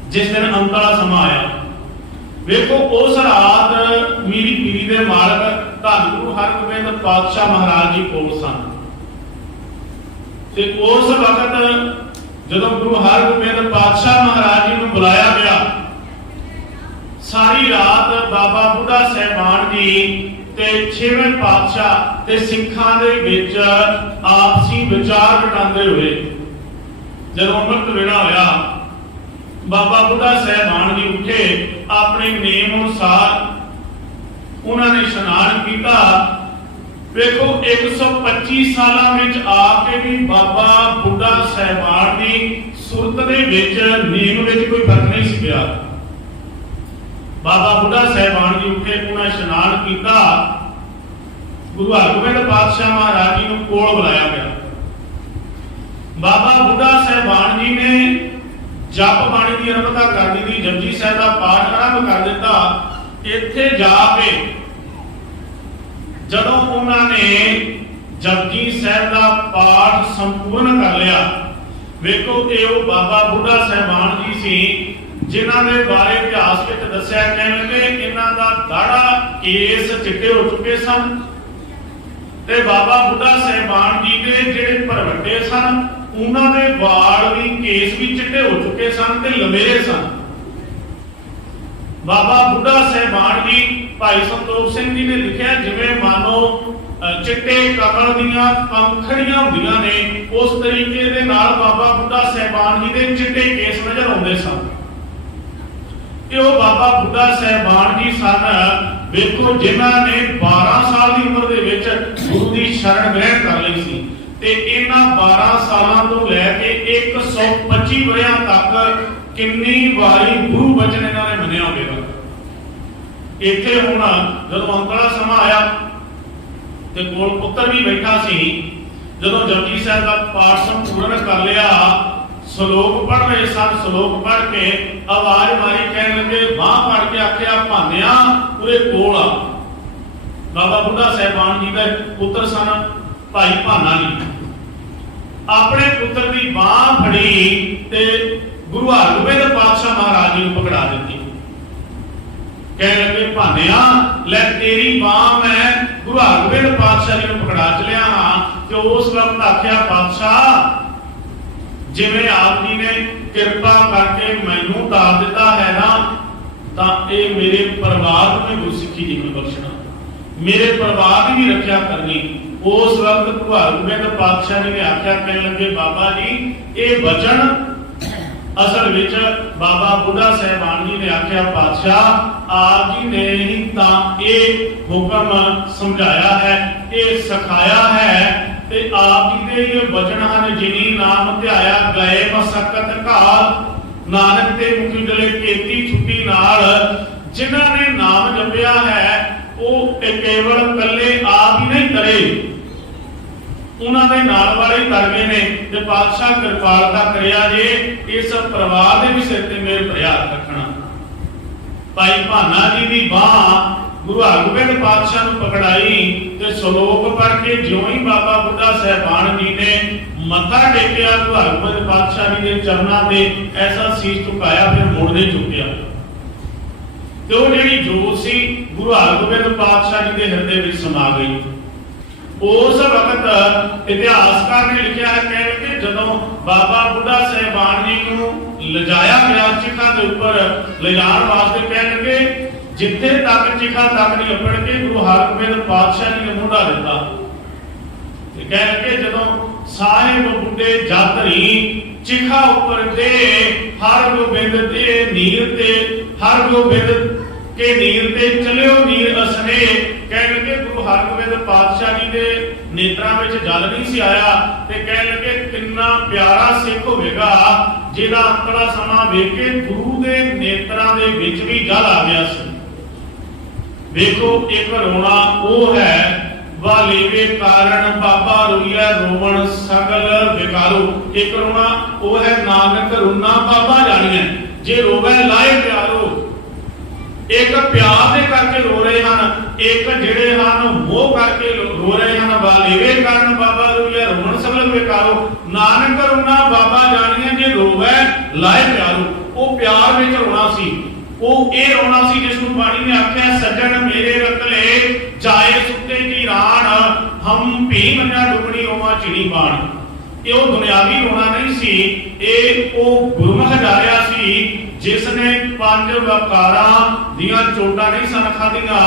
ਜਿਸ ਦਿਨ ਅੰਤਰਾ ਸਮਾਂ ਆਇਆ, ਵੇਖੋ ਉਸ ਰਾਤ ਮੀਰੀ ਪੀਰੀ ਦੇ ਮਾਲਕ ਧੰਨ ਗੁਰੂ ਹਰਗੋਬਿੰਦ ਪਾਤਸ਼ਾਹ ਮਹਾਰਾਜ ਜੀ ਕੋਲ ਸਨ ਤੇ ਉਸ ਵਕਤ ਜਦੋਂ ਗੁਰੂ ਹਰਗੋਬਿੰਦ ਪਾਤਸ਼ਾਹ ਮਹਾਰਾਜ ਜੀ ਨੂੰ ਬੁਲਾਇਆ ਗਿਆ, ਸਾਰੀ ਰਾਤ ਬਾਬਾ ਬੁੱਢਾ ਸਾਹਿਬਾਨ ਜੀ ਤੇ 6ਵੇਂ ਪਾਤਸ਼ਾਹ ਤੇ ਸਿੱਖਾਂ ਦੇ ਵਿੱਚ ਆਪਸੀ ਵਿਚਾਰ ਵਟਾਉਂਦੇ ਹੋਏ ਜਦੋਂ ਅੰਮ੍ਰਿਤ ਵੇਲਾ ਹੋਇਆ, ਬਾਬਾ ਬੁੱਢਾ ਸਾਹਿਬਾਨ ਜੀ ਉੱਠੇ, ਆਪਣੇ ਨੇਮ ਅਨੁਸਾਰ ਉਹਨਾਂ ਨੇ ਇਸ਼ਨਾਨ ਕੀਤਾ। ਵੇਖੋ 125 ਸਾਲਾਂ ਵਿੱਚ ਆ ਕੇ ਵੀ ਬਾਬਾ ਬੁੱਢਾ ਸਾਹਿਬਾਨ ਦੀ ਸੁਰਤ ਦੇ ਵਿੱਚ ਨੇਮ ਵਿੱਚ ਕੋਈ ਫਰਕ ਨਹੀਂ ਸੀ ਪਿਆ। ਬਾਬਾ ਬੁੱਢਾ ਸਾਹਿਬਾਨ ਜੀ ਉੱਠੇ, ਉਹਨਾਂ ਇਸ਼ਨਾਨ ਕੀਤਾ, ਗੁਰੂ ਹਰਗੋਬਿੰਦ ਪਾਤਸ਼ਾਹ ਮਹਾਰਾਜ ਜੀ ਨੂੰ ਕੋਲ ਬੁਲਾਇਆ ਗਿਆ। ਬਾਬਾ ਬੁੱਢਾ ਸਾਹਿਬਾਨ ਜੀ ਨੇ ਜਪ ਬਾਣੀ ਦੀ ਆਰੰਭਤਾ ਕਰ ਦਿੱਤੀ, ਜਪਜੀ ਸਾਹਿਬ ਦਾ ਪਾਠ ਆਰੰਭ ਕਰ ਦਿੱਤਾ। ਇੱਥੇ ਜਾ ਕੇ ਜਦੋਂ ਉਹਨਾਂ ਨੇ ਜਪਜੀ ਸਾਹਿਬ ਦਾ ਪਾਠ ਸੰਪੂਰਨ ਕਰ ਲਿਆ, ਵੇਖੋ ਇਹ ਉਹ ਬਾਬਾ ਬੁੱਢਾ ਸਾਹਿਬਾਨ ਜੀ ਸੀ ਜਿਨ੍ਹਾਂ ਦੇ ਬਾਰੇ ਇਤਿਹਾਸ ਵਿੱਚ ਦੱਸਿਆ ਕਹਿੰਦੇ ਇਹਨਾਂ ਦਾ ਦਾੜਾ ਕੇਸ ਚਿੱਟੇ ਹੋ ਚੁੱਕੇ ਸਨ ਤੇ ਬਾਬਾ ਬੁੱਢਾ ਸਾਹਿਬਾਨ ਜੀ ਦੇ ਜਿਹੜੇ ਭਰਵੱਟੇ ਸਨ ਉਹਨਾਂ ਦੇ ਵਾਲ ਵੀ ਕੇਸ ਵੀ ਚਿੱਟੇ ਹੋ ਚੁੱਕੇ ਸਨ ਤੇ ਲੰਮੇਰੇ ਸਨ। ਬਾਬਾ ਬੁੱਢਾ ਸਾਹਿਬਾਨ ਜੀ ਭਾਈ ਸੰਤੋਖ ਸਿੰਘ ਜੀ ਨੇ ਲਿਖਿਆ ਜਿਵੇਂ ਮਾਨੋ ਚਿੱਟੇ ਕਮਲ ਦੀਆਂ ਪੰਖੜੀਆਂ ਹੁੰਦੀਆਂ ਨੇ, ਉਸ ਤਰੀਕੇ ਦੇ ਨਾਲ ਬਾਬਾ ਬੁੱਢਾ ਸਾਹਿਬਾਨ ਜੀ ਦੇ ਚਿੱਟੇ ਕੇਸ ਨਜ਼ਰ ਆਉਂਦੇ ਸਨ। ਇਹ ਉਹ ਬਾਬਾ ਬੁੱਢਾ ਸਾਹਿਬਾਨ ਜੀ ਸਨ ਵੇਖੋ ਜਿਨ੍ਹਾਂ ਨੇ 12 ਸਾਲ ਦੀ ਉਮਰ ਦੇ ਵਿੱਚ ਗੁਰੂ ਦੀ ਸ਼ਰਨ ਗ੍ਰਹਿਣ ਕਰ ਲਈ ਸੀ ਤੇ ਇਹਨਾਂ 12 ਸਾਲਾਂ ਤੋਂ ਲੈ ਕੇ 125 ਵਰਿਆਂ ਤੱਕ ਕਿੰਨੀ ਵਾਰੀ ਗੁਰੂ ਬਚਨ ਇਹਨਾਂ ਨੇ ਮੰਨਿਆ ਹੋਵੇਗਾ। ਇੱਥੇ ਹੁਣ ਜਦੋਂ ਅੰਤਲਾ ਸਮਾਂ ਆਇਆ ਤੇ ਕੋਲ ਪੁੱਤਰ ਵੀ ਬੈਠਾ ਸੀ, ਜਦੋਂ ਜਪਜੀ ਸਾਹਿਬ ਦਾ ਪਾਠ ਸੰਪੂਰਨ ਕਰ ਲਿਆ, ਸ਼ਲੋਕ ਪੜ੍ਹ ਰਹੇ ਸਨ, ਸ਼ਲੋਕ ਪੜ੍ਹ ਕੇ ਆਵਾਜ਼ ਮਾਰੀ, ਕਹਿਣ ਲੱਗੇ, ਬਾਂਹ ਫੜ ਕੇ ਆਖਿਆ, ਭਾਨਿਆ ਉਹਦੇ ਕੋਲ ਆ। ਬਾਬਾ ਬੁੱਢਾ ਸਾਹਿਬਾਨ ਜੀ ਦਾ ਪੁੱਤਰ ਸਨ ਭਾਈ ਭਾਨਾ ਜੀ, ਆਪਣੇ ਪੁੱਤਰ ਦੀ ਬਾਂਹ ਫੜੀ ਤੇ ਗੁਰੂ ਹਰਗੋਬਿੰਦ ਪਾਤਸ਼ਾਹ ਮਹਾਰਾਜ ਜੀ ਨੂੰ ਪਕੜਾ ਦਿੱਤੀ। ਕਹਿਣ ਲੱਗੇ, ਭਾਨਿਆ ਲੈ ਤੇਰੀ ਬਾਂਹ ਮੈਂ ਗੁਰੂ ਹਰਗੋਬਿੰਦ ਪਾਤਸ਼ਾਹ ਜੀ ਨੂੰ ਪਕੜਾ ਚਲਿਆ ਹਾਂ। ਤੇ ਉਸ ਵਕਤ ਆਖਿਆ, ਪਾਤਸ਼ਾਹ ਜਿਵੇਂ ਆਪ ਜੀ ਨੇ ਕਿਰਪਾ ਕਰਕੇ ਮੈਨੂੰ ਦਾਤ ਦਿੱਤਾ ਹੈ ਨਾ, ਤਾਂ ਇਹ ਮੇਰੇ ਪਰਿਵਾਰ ਨੂੰ ਵੀ ਗੁਰਸਿੱਖੀ ਜੀਵਨ ਬਖਸ਼ਣਾ, ਮੇਰੇ ਪਰਿਵਾਰ ਦੀ ਵੀ ਰੱਖਿਆ ਕਰਨੀ। ਉਸ ਵਕਤ ਗੁਰੂ ਹਰਗੋਬਿੰਦ ਪਾਤਸ਼ਾਹ ਜੀ ਨੇ ਆਖਿਆ, ਕਹਿਣ ਲੱਗੇ, ਬਾਬਾ ਜੀ ਇਹ ਵਚਨ ਅਸਲ ਵਿੱਚ ਬਾਬਾ ਬੁੱਢਾ ਸਾਹਿਬਾਨ ਜੀ ਨੇ ਆਖਿਆ, ਪਾਤਸ਼ਾਹ ਆਪ ਜੀ ਨੇ ਹੀ ਤਾਂ ਇਹ ਹੁਕਮ ਸਮਝਾਇਆ ਹੈ, ਇਹ ਸਿਖਾਇਆ ਹੈ ਤੇ ਆਪ ਜੀ ਦੇ ਇਹ ਵਚਨ ਹਨ, ਜਿਨੀ ਨਾਮ ਧਿਆਇਆ ਗਏ ਮਸਕਤ ਘਾਲ, ਨਾਨਕ ਤੇ ਮੁਖੀ ਡਲੇ ਕੀਤੀ ਛੁੱਟੀ ਨਾਲ। ਜਿਨ੍ਹਾਂ ਨੇ ਨਾਮ ਜਪਿਆ ਹੈ ਉਹ ਕੇਵਲ ਇਕੱਲੇ ਆਪ ਹੀ ਨਹੀਂ ਤਰੇ, ਉਹਨਾਂ ਦੇ ਨਾਲ ਵਾਲੇ ਹੀ ਤਰ ਗਏ ਨੇ ਤੇ ਪਾਤਸ਼ਾਹ ਕਿਰਪਾਲਤਾ ਕਰਿਆ ਜੇ ਇਸ ਪਰਿਵਾਰ ਦੇ ਵੀ ਸਿਰ ਤੇ ਮੇਰੇ ਭਰਿਆ ਰੱਖਣਾ। ਭਾਈ ਭਾਨਾ ਜੀ ਦੀ ਬਾਂਹ ਗੁਰੂ ਹਰਗੋਬਿੰਦ ਪਾਤਸ਼ਾਹ ਨੂੰ ਪਕੜਾਈ ਤੇ ਸ਼ਲੋਕ ਪੜ੍ਹ ਕੇ ਜਿਉਂ ਹੀ ਬਾਬਾ ਬੁੱਢਾ ਸਾਹਿਬਾਨ ਜੀ ਨੇ ਮੱਥਾ ਟੇਕਿਆ ਗੁਰੂ ਹਰਗੋਬਿੰਦ ਪਾਤਸ਼ਾਹ ਜੀ ਦੇ ਚਰਨਾਂ ਤੇ, ਐਸਾ ਸੀਸ ਝੁਕਾਇਆ, ਫਿਰ ਮੁੜ ਨਹੀਂ ਝੁਕਿਆ। ਤੇ ਉਹ ਜਿਹੜੀ ਜੋਤ ਸੀ ਗੁਰੂ ਹਰਗੋਬਿੰਦ ਪਾਤਸ਼ਾਹ ਜੀ ਦੇ ਹਿਰਦੇ ਵਿੱਚ ਸਮਾ ਗਈ। ਉਸ ਵਕਤ ਇਤਿਹਾਸਕਾਰ ਨੇ ਲਿਖਿਆ ਹੈ, ਕਹਿੰਦੇ ਜਦੋਂ ਬਾਬਾ ਬੁੱਢਾ ਸਾਹਿਬਾਨ ਜੀ ਨੂੰ ਲਿਜਾਇਆ ਗਿਆ ਚਿਖਾ ਦੇ ਉੱਪਰ ਲਿਜਾਣ ਵਾਸਤੇ, ਕਹਿਣਗੇ ਜਿੱਥੇ ਤੱਕ ਚਿਖਾ ਤੱਕ ਨਹੀਂ ਲੱਭਣ ਕੇ ਗੁਰੂ ਹਰਗੋਬਿੰਦ ਪਾਤਸ਼ਾਹ ਜੀ ਨੇ ਮੋਢਾ ਦਿੱਤਾ ਤੇ ਕਹਿਣਗੇ ਜਦੋਂ ਸਾਹਿਬ ਬੁੱਢੇ ਜਾਤਰੀ ਚਿਖਾ ਉੱਪਰ ਦੇ ਹਰਗੋਬਿੰਦ ਦੇ ਨੀਰ ਤੇ ਹਰਗੋਬਿੰਦ ਕੇ ਨੀਰ ਤੇ ਚਲਿਓ ਨੀਰ ਅਸਨੇ। ਕਹਿਣਗੇ ਗੁਰੂ ਹਰਗੋਬਿੰਦ ਪਾਤਸ਼ਾਹ ਜੀ ਦੇ ਨੇਤਰਾਂ ਵਿੱਚ ਜਲ ਨਹੀਂ ਸੀ ਆਇਆ ਤੇ ਕਹਿਣ ਲੱਗੇ ਕਿੰਨਾ ਪਿਆਰਾ ਸਿੱਖ ਹੋਵੇਗਾ ਜਿਹਦਾ ਅੰਤਲਾ ਸਮਾਂ ਵੇਖ ਕੇ ਗੁਰੂ ਦੇ ਨੇਤਰਾਂ ਦੇ ਵਿੱਚ ਵੀ ਜਲ ਆ ਗਿਆ ਸੀ। ਵੇਖੋ ਇੱਕ ਰੋਣਾ ਉਹ ਹੈ, ਵਾਲੇਵੇ ਕਾਰਨ ਬਾਬਾ ਰੋਈਆ ਰੋਵਣ ਸਗਲ ਵਿਕਾਰੋ। ਇੱਕ ਰੋਣਾ ਉਹ ਹੈ, ਨਾਨਕ ਰੋਣਾ ਬਾਬਾ ਜਾਣੀਐ, ਜੇ ਰੋਵੇ ਲਾਏ ਪਿਆਰੋ। ਇੱਕ ਪਿਆਰ ਦੇ ਕਰਕੇ ਰੋ ਰਹੇ ਹਨ, ਇੱਕ ਜਿਹੜੇ ਹਨ ਮੋਹ ਕਰਕੇ ਰੋ ਰਹੇ ਹਨ। ਵਾਲੇਵੇ ਕਾਰਨ ਬਾਬਾ ਰੋਈਆ ਰੋਵਣ ਸਗਲ ਵਿਕਾਰੋ, ਨਾਨਕ ਰੋਣਾ ਬਾਬਾ ਜਾਣੀਐ, ਜੇ ਰੋਵੇ ਲਾਏ ਪਿਆਰੋ। ਉਹ ਪਿਆਰ ਵਿੱਚ ਰੋਣਾ ਸੀ। ਉਹ ਇਹ ਰੋਣਾ ਸੀ ਜਿਸ ਨੂੰ ਬਾਣੀ ਨੇ ਆਖਿਆ ਸੱਜਣ ਮੇਰੇ ਰਤਲੇ ਜਾਏ ਸੁੱਤੇ ਕੀ ਰਾਣ ਹਮ ਭੀਮ ਨਾ ਡੁਬਣੀ ਰੋਵਾ ਚਿੜੀ ਬਾਣ। ਇਹ ਉਹ ਦੁਨਿਆਵੀ ਰੋਣਾ ਨਹੀਂ ਸੀ, ਇਹ ਉਹ ਗੁਰਮੁਖ ਜਾ ਰਿਹਾ ਸੀ ਜਿਸ ਨੇ ਪੰਜ ਵਕਾਰਾਂ ਦੀਆਂ ਚੋਟਾਂ ਨਹੀਂ ਸਨ ਖਾਧੀਆਂ,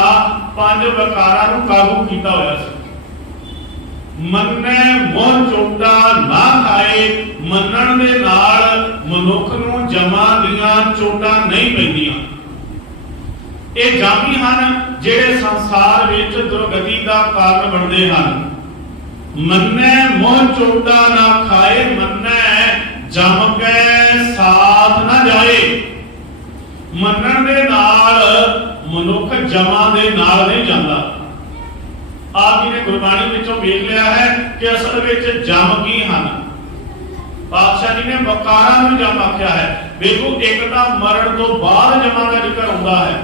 ਪੰਜ ਵਕਾਰਾਂ ਨੂੰ ਕਾਬੂ ਕੀਤਾ ਹੋਇਆ ਸੀ। ਮੰਨੈ ਮੋਹ ਚੋਟਾ ਨਾ ਖਾਏ, ਮੰਨਣ ਦੇ ਨਾਲ ਮਨੁੱਖ ਨੂੰ ਜਮਾਂ ਦੀਆਂ ਚੋਟਾਂ ਨਹੀਂ ਪੈਂਦੀਆਂ। ਇਹ ਜਾਮੀ ਹਨ ਜਿਹੜੇ ਸੰਸਾਰ ਵਿੱਚ ਦੁਰਗਤੀ ਦਾ ਕਾਰਨ ਬਣਦੇ ਹਨ। ਮੰਨੈ ਮੋਹ ਚੋਟਾ ਨਾ ਖਾਏ, ਮੰਨੈ ਜਮ ਕੈ ਸਾਥ ਨਾ ਜਾਏ। ਮੰਨਣ ਦੇ ਨਾਲ ਮਨੁੱਖ ਜਮਾਂ ਦੇ ਨਾਲ ਨਹੀਂ ਜਾਂਦਾ। ਆਪ ਜੀ ਨੇ ਗੁਰਬਾਣੀ ਵਿੱਚੋਂ ਵੇਖ ਲਿਆ ਹੈ ਕਿ ਅਸਲ ਵਿੱਚ ਜਮ ਕੀ ਹਨ। ਪਾਤਸ਼ਾਹ ਜੀ ਨੇ ਵਕਾਰਾਂ ਨੂੰ ਜਮ ਆਖਿਆ ਹੈ। ਵੇਖੋ ਇੱਕ ਤਾਂ ਮਰਨ ਤੋਂ ਬਾਅਦ ਜਮਾਂ ਦਾ ਜ਼ਿਕਰ ਹੁੰਦਾ ਹੈ,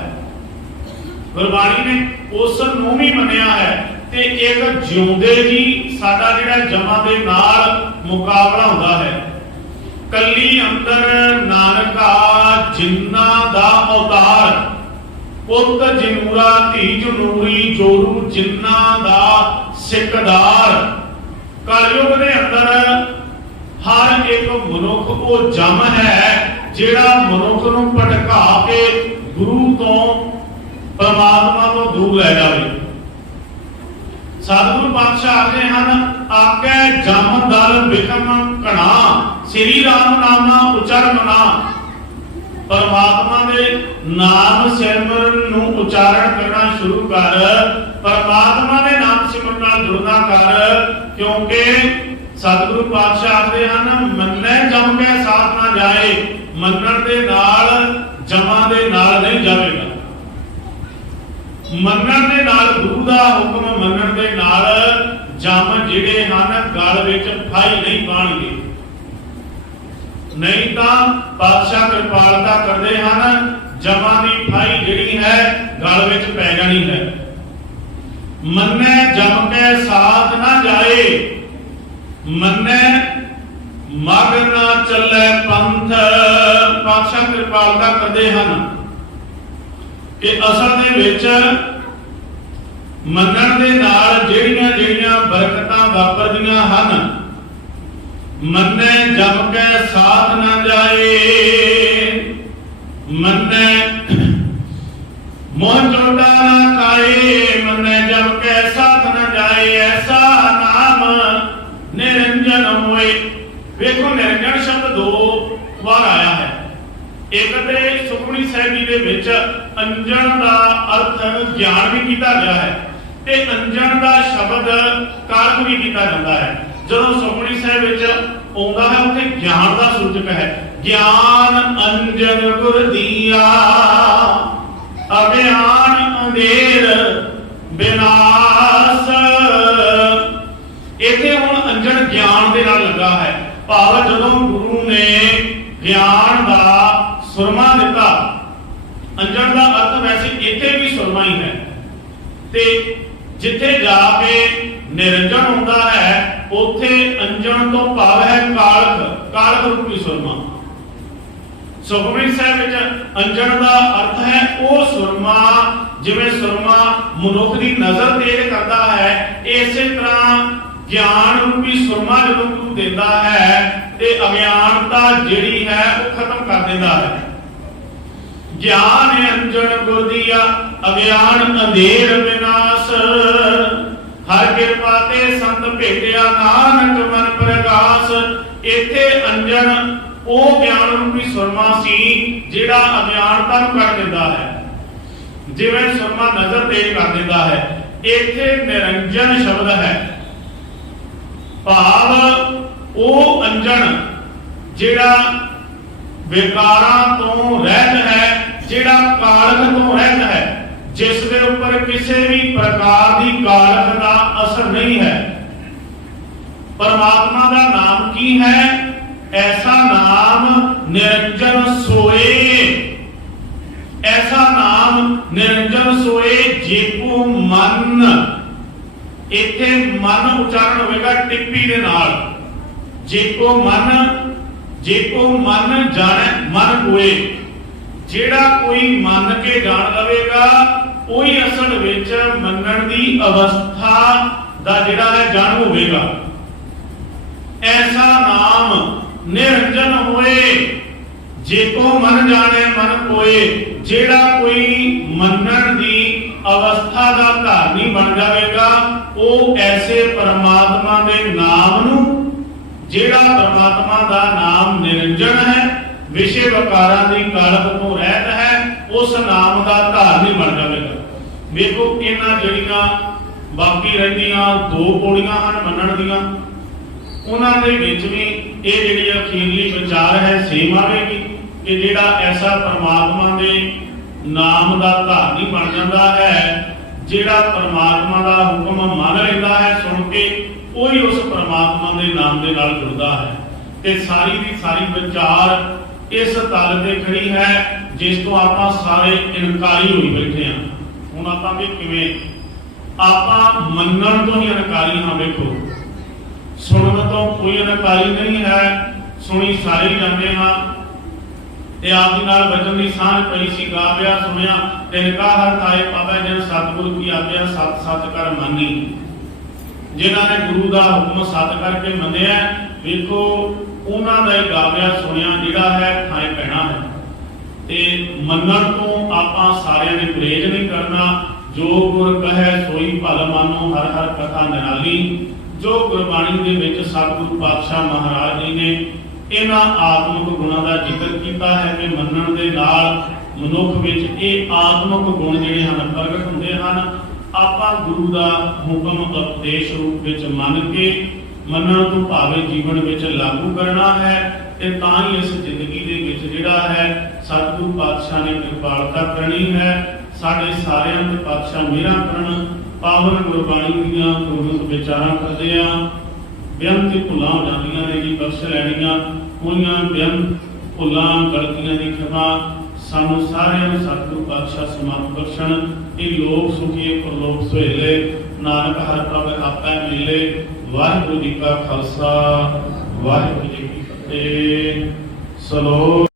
ਗੁਰਬਾਣੀ ਨੇ ਉਸ ਨੂੰ ਵੀ ਮੰਨਿਆ ਹੈ, ਤੇ ਇੱਕ ਜਿਉਂਦੇ ਜੀ ਸਾਡਾ ਜਿਹੜਾ ਜਮਾਂ ਦੇ ਨਾਲ ਮੁਕਾਬਲਾ ਹੁੰਦਾ ਹੈ। ਕੱਲੀ ਅੰਦਰ ਨਾਨਕਾ ਜਿਨ੍ਹਾਂ ਦਾ ਅਵਤਾਰ, ਪੁੱਤ ਜਨੂਰਾ ਧੀ ਜਨੂਰੀ ਜੋਰੂ ਜਿਨ੍ਹਾਂ ਦਾ ਸਿੱਕਦਾਰ। ਕਲਯੁਗ ਦੇ ਅੰਦਰ ਹਰ ਇੱਕ ਮਨੁੱਖ ਉਹ ਜਮ ਹੈ ਜਿਹੜਾ ਮਨੁੱਖ ਨੂੰ ਭਟਕਾ ਕੇ ਗੁਰੂ ਤੋਂ ਪਰਮਾਤਮਾ ਤੋਂ ਦੂਰ ਲੈ ਜਾਵੇ। ਸਤਿਗੁਰੂ ਪਾਤਸ਼ਾਹ ਆਖਦੇ ਹਨ ਆਕੇ ਜਮ ਦਲ ਬਿਕਮ ਕਣਾ, ਸ੍ਰੀ ਰਾਮ ਨਾਮਾ ਉਚਰਨ ਨਾ। ਪਰਮਾਤਮਾ ਦੇ ਨਾਮ ਸਿਮਰਨ ਨੂੰ ਉਚਾਰਨ ਕਰਨਾ ਸ਼ੁਰੂ ਕਰ, ਪਰਮਾਤਮਾ ਦੇ ਨਾਮ ਸਿਮਰਨ ਨਾਲ ਜੁੜਨਾ ਕਰ, ਕਿਉਂਕਿ ਸਤਿਗੁਰੂ ਪਾਤਸ਼ਾਹ ਆਖਦੇ ਹਨ ਮੰਨੈ ਜਮ ਕੇ ਸਾਥ ਨਾ ਜਾਏ। ਮੰਨਣ ਦੇ ਨਾਲ ਜਮਾਂ ਦੇ ਨਾਲ ਨਹੀਂ ਜਾਵੇਗਾ। ਮੰਨਣ ਦੇ ਨਾਲ ਗੁਰੂ ਦਾ ਹੁਕਮ ਮੰਨਣ ਦੇ ਨਾਲ ਜਮ ਜਿਹੜੇ ਹਨ ਗਲ ਵਿੱਚ ਫਾਈ ਨਹੀਂ ਪਾਣਗੇ। ਨਹੀਂ ਤਾਂ ਪਾਤਸ਼ਾਹ ਕਿਰਪਾਲਤਾ ਕਰਦੇ ਹਨ, ਜਮਾਂ ਦੀ ਫਾਈ ਜਿਹੜੀ ਹੈ ਗਲ ਵਿੱਚ ਪੈ ਜਾਣੀ ਹੈ। ਮੰਨੈ ਜਮ ਕੇ ਸਾਥ ਨਾ ਜਾਏ, ਮੰਨੈ ਮਗ ਨਾ ਚੱਲੇ ਪੰਥ। ਪਾਤਸ਼ਾਹ ਕਿਰਪਾਲਤਾ ਕਰਦੇ ਹਨ ਕਿ ਅਸਲ ਦੇ ਵਿੱਚ ਮੰਨਣ ਦੇ ਨਾਲ ਜਿਹੜੀਆਂ ਜਿਹੜੀਆਂ ਬਰਕਤਾਂ ਵਾਪਰਦੀਆਂ ਹਨ, ਮੰਨੈ ਜਮ ਕੈ ਸਾਥ ਨਾ ਜਾਏ, ਮੰਨੈ ਮੋਹ ਚੋਟਾ ਨਾ ਖਾਏ, ਮੰਨੈ ਜਮ ਕੈ ਸਾਥ ਨਾ ਜਾਏ। ਐਸਾ ਨਾਮ ਨਿਰੰਜਨ ਹੋਏ। ਵੇਖੋ ਨਿਰੰਜਨ ਸ਼ਬਦ ਦੋ ਵਾਰ ਆਇਆ ਹੈ। ਇੱਕ ਤੇ ਸੁਖਮਨੀ ਸਾਹਿਬ ਜੀ ਦੇ ਵਿੱਚ ਅੰਜਨ ਦਾ ਅਰਥ ਗਿਆਨ ਵੀ ਕੀਤਾ ਗਿਆ ਹੈ, ਤੇ ਅੰਜਨ ਦਾ ਸ਼ਬਦ ਕਾਰਕ ਵੀ ਕੀਤਾ ਜਾਂਦਾ ਹੈ। ਜਦੋਂ ਸੁਖਮਨੀ ਸਾਹਿਬ ਵਿੱਚ ਆਉਂਦਾ ਹੈ ਉੱਥੇ ਗਿਆਨ ਦਾ ਸੂਚਕ ਹੈ। ਗਿਆਨ ਅੰਜਨ ਗੁਰ ਦੀਆ, ਅਗਿਆਨ ਅੰਧੇਰ ਵਿਨਾਸ਼। ਇੱਥੇ ਹੁਣ ਅੰਜਨ ਗਿਆਨ ਦੇ ਨਾਲ ਲੱਗਾ ਹੈ। ਭਾਵ ਜਦੋਂ ਗੁਰੂ ਨੇ ਗਿਆਨ ਦਾ ਸੁਰਮਾ ਦਿੱਤਾ, ਅੰਜਨ ਦਾ ਅਰਥ ਵੈਸੇ ਇੱਥੇ ਵੀ ਸੁਰਮਾ ਹੀ ਹੈ, ਤੇ ਜਿੱਥੇ ਜਾ ਕੇ ਨਿਰੰਜਨ ਹੁੰਦਾ ਹੈ ਉੱਥੇ ਅੰਜਨ ਤੋਂ ਭਾਵ ਹੈ ਕਾਲਕ, ਕਾਲਕ ਰੂਪੀ ਸੁਰਮਾ। ਸੁਖਮਨੀ ਸਾਹਿਬ ਵਿੱਚ ਅੰਜਨ ਦਾ ਅਰਥ ਹੈ ਉਹ ਸੁਰਮਾ, ਜਿਵੇਂ ਸੁਰਮਾ ਮਨੁੱਖ ਦੀ ਨਜ਼ਰ ਤੇਜ਼ ਕਰਦਾ ਹੈ, ਇਸੇ ਤਰ੍ਹਾਂ ਗਿਆਨ ਰੂਪੀ ਸੁਰਮਾ ਜਦੋਂ ਗੁਰੂ ਦਿੰਦਾ ਹੈ ਤੇ ਅਗਿਆਨਤਾ ਜਿਹੜੀ ਹੈ ਉਹ ਖਤਮ ਕਰ ਦਿੰਦਾ ਹੈ। ਗਿਆਨ ਅੰਜਨ ਗੁਰ ਦੀਆ, ਅਗਿਆਨ ਅੰਧੇਰ ਵਿਨਾਸ਼। ਹਰ ਕਿਰਪਾ ਤੇ ਸੰਤ ਭੇਟਿਆ ਨਾਨਕ ਮਨ ਪ੍ਰਗਾਸ। ਇੱਥੇ ਅੰਜਨ ਉਹ ਗਿਆਨ ਰੂਪੀ ਸੁਰਮਾ ਸੀ ਜਿਹੜਾ ਅਗਿਆਨਤਾ ਨੂੰ ਕੱਢ ਦਿੰਦਾ ਹੈ, ਜਿਵੇਂ ਸੁਰਮਾ ਨਜ਼ਰ ਤੇਜ਼ ਕਰ ਦਿੰਦਾ ਹੈ। ਇੱਥੇ ਨਿਰੰਜਨ ਸ਼ਬਦ ਹੈ, ਭਾਵ ਉਹ ਅੰਜਨ ਜਿਹੜਾ ਵਿਕਾਰਾਂ ਤੋਂ ਰਹਿਤ ਹੈ, ਜਿਹੜਾ ਕਾਲਕ ਤੋਂ ਰਹਿਤ ਹੈ, ਜਿਸ ਦੇ ਉੱਪਰ ਕਿਸੇ ਵੀ ਪ੍ਰਕਾਰ ਦੀ ਕਾਲਕ ਦਾ ਅਸਰ ਨਹੀਂ ਹੈ। ਪਰਮਾਤਮਾ ਦਾ ਨਾਮ ਕੀ ਹੈ? ਐਸਾ ਨਾਮ ਨਿਰੰਜਨ ਸੋਏ। ਐਸਾ ਨਾਮ ਨਿਰੰਜਨ ਸੋਏ ਜੇਕੋ ਮਨ। ਇੱਥੇ ਮਨ ਉਚਾਰਨ ਹੋਵੇਗਾ ਟਿੱਪੀ ਦੇ ਨਾਲ। ਜੇਕੋ ਮਨ, ਜੇਕੋ ਮਨ ਜਾਣੈ ਮਨ ਕੋਏ। ਜਿਹੜਾ ਕੋਈ ਮੰਨ ਕੇ ਜਾਣ ਲਵੇਗਾ ਉਹੀ ਅਸਲ ਵਿੱਚ ਮੰਨਣ ਦੀ ਅਵਸਥਾ ਦਾ ਜਿਹੜਾ ਹੈ ਜਨਮ ਹੋਵੇਗਾ। ਐਸਾ ਨਾਮ ਨਿਰੰਜਨ ਹੋਏ, ਜੇ ਕੋ ਮਨ ਜਾਣੇ ਮਨ ਕੋਏ। ਜਿਹੜਾ ਕੋਈ ਮੰਨਣ ਦੀ ਅਵਸਥਾ ਦਾ ਧਾਰਨੀ ਬਣ ਜਾਵੇਗਾ ਉਹ ਐਸੇ ਪਰਮਾਤਮਾ ਦੇ ਨਾਮ ਨੂੰ, ਜਿਹੜਾ ਪਰਮਾਤਮਾ ਦਾ ਨਾਮ ਨਿਰੰਜਨ ਹੈ, ਵਿਸ਼ੇ ਵਿਕਾਰਾਂ ਦੀ ਕਾਲਬ ਤੋਂ ਰਹਿਤ ਹੈ, ਉਸ ਨਾਮ ਦਾ ਧਾਰਨੀ ਬਣ ਜਾਵੇਗਾ। ਵੇਖੋ ਇਹਨਾਂ ਜਿਹੜੀਆਂ ਬਾਕੀ ਰਹਿੰਦੀਆਂ ਦੋ ਪੌੜੀਆਂ ਹਨ ਮੰਨਣ ਦੀਆਂ, ਉਹਨਾਂ ਦੇ ਵਿੱਚ ਵੀ ਇਹ ਜਿਹੜੀ ਅਖੀਰਲੀ ਵਿਚਾਰ ਹੈ ਸੇਮ ਆਵੇਗੀ ਕਿ ਜਿਹੜਾ ਐਸਾ ਪਰਮਾਤਮਾ ਦੇ ਨਾਮ ਦਾ ਧਾਰਨੀ ਬਣ ਜਾਂਦਾ ਹੈ, ਜਿਹੜਾ ਪਰਮਾਤਮਾ ਦਾ ਹੁਕਮ ਮੰਨ ਲੈਂਦਾ ਹੈ ਸੁਣ ਕੇ, ਉਹੀ ਉਸ ਪਰਮਾਤਮਾ ਦੇ ਨਾਮ ਦੇ ਨਾਲ ਜੁੜਦਾ ਹੈ। ਤੇ ਸਾਰੀ ਦੀ ਸਾਰੀ ਵਿਚਾਰ ਇਸ ਤਲ ਤੇ ਖੜੀ ਹੈ ਜਿਸ ਤੋਂ ਆਪਾਂ ਸਾਰੇ ਇਨਕਾਰੀ ਹੋਈ ਬੈਠੇ ਹਾਂ। ਹੁਣ ਆਪਾਂ ਵੀ ਕਿਵੇਂ, ਆਪਾਂ ਮੰਨਣ ਤੋਂ ਹੀ ਇਨਕਾਰੀ ਹਾਂ। ਵੇਖੋ ਸੁਣਨ ਤੋਂ ਕੋਈ ਇਨਕਾਰੀ ਨਹੀਂ ਹੈ, ਸੁਣੀ ਸਾਰੇ ਹੀ ਜਾਂਦੇ ਹਾਂ। ਤੇ ਆਪ ਜੀ ਨਾਲ ਬਚਨ ਦੀ ਸਾਂਝ ਪਈ ਸੀ, ਗਾਵਿਆ ਸੁਣਿਆ ਤਿਨ ਕਾ ਹਰ ਥਾਏ ਪਾਵੈ, ਜਿਨ ਸਤਿਗੁਰੂ ਕੀ ਆਗਿਆ ਸਤ ਸਤ ਕਰ ਮੰਨੀ। ਜਿਨ੍ਹਾਂ ਨੇ ਗੁਰੂ ਦਾ ਹੁਕਮ ਸਤ ਕਰਕੇ ਮੰਨਿਆ, ਵੇਖੋ ਉਹਨਾਂ ਦਾ ਹੀ ਗਾਵਿਆ ਸੁਣਿਆ ਜਿਹੜਾ ਹੈ ਥਾਏ ਪੈਣਾ ਹੈ। ਤੇ ਮੰਨਣ ਤੋਂ ਆਪਾਂ ਸਾਰਿਆਂ ਨੇ ਗੁਰੇਜ਼ ਨਹੀਂ ਕਰਨਾ। ਜੋ ਗੁਰ ਕਹੈ ਸੋਈ ਭਲ ਮਾਨੋ, ਹਰ ਹਰ ਕਥਾ ਨਿਰਾਲੀ। ਜੋ ਗੁਰਬਾਣੀ ਦੇ ਵਿੱਚ ਸਤਿਗੁਰੂ ਪਾਤਸ਼ਾਹ ਮਹਾਰਾਜ ਜੀ ਨੇ ਇਹਨਾਂ ਆਤਮਿਕ ਗੁਣਾਂ ਦਾ ਜ਼ਿਕਰ ਕੀਤਾ ਹੈ ਕਿ ਮੰਨਣ ਦੇ ਨਾਲ ਮਨੁੱਖ ਵਿੱਚ ਇਹ ਆਤਮਿਕ ਗੁਣ ਜਿਹੜੇ ਹਨ ਪ੍ਰਗਟ ਹੁੰਦੇ ਹਨ। ਆਪਾਂ ਗੁਰੂ ਦਾ ਹੁਕਮ ਉਪਦੇਸ਼ ਰੂਪ ਵਿੱਚ ਮੰਨ ਕੇ ਮੰਨਣ ਤੋਂ ਭਾਵੇਂ ਜੀਵਨ ਵਿੱਚ ਲਾਗੂ ਕਰਨਾ ਹੈ, ਤੇ ਤਾਂ ਹੀ ਇਸ ਜ਼ਿੰਦਗੀ ਦੇ ਵਿੱਚ ਜਿਹੜਾ ਹੈ ਸਤਿਗੁਰੂ ਪਾਤਸ਼ਾਹ ਨੇ ਕਿਰਪਾਲਤਾ ਕਰਨੀ ਹੈ। ਸਾਡੇ ਸਾਰਿਆਂ ਦੇ ਪਾਤਸ਼ਾਹ ਮਿਹਰਾਂ ਕਰਨ, ਪਾਵਨ ਗੁਰਬਾਣੀ ਦੀਆਂ ਗੁਰਮਤਿ ਵਿਚਾਰਾਂ ਕਰਦੇ ਆ। ਬੇਅੰਤ ਭੁੱਲਾਂ ਹੋ ਜਾਂਦੀਆਂ ਨੇ ਜੀ, ਬਖਸ਼ ਲੈਣੀਆਂ ਹੋਈਆਂ ਬੇਅੰਤ ਭੁੱਲਾਂ ਗਲਤੀਆਂ ਦੀ ਖਿਮਾ ਸਾਨੂੰ ਸਾਰਿਆਂ ਨੂੰ ਸਤਿਗੁਰੂ ਪਾਤਸ਼ਾਹ ਸਮਰਥ ਬਖਸ਼ਣ। ਇਹ ਲੋਕ ਸੁਖੀਏ ਪਰਲੋਕ ਸੁਹੇਲੇ, ਨਾਨਕ ਹਰਿ ਪ੍ਰਭ ਆਪੈ ਮਿਲੇ। ਵਾਹਿਗੁਰੂ ਜੀ ਕਾ ਖਾਲਸਾ, ਵਾਹਿਗੁਰੂ ਜੀ ਕੀ ਫਤਿਹ। ਸਲੋਕ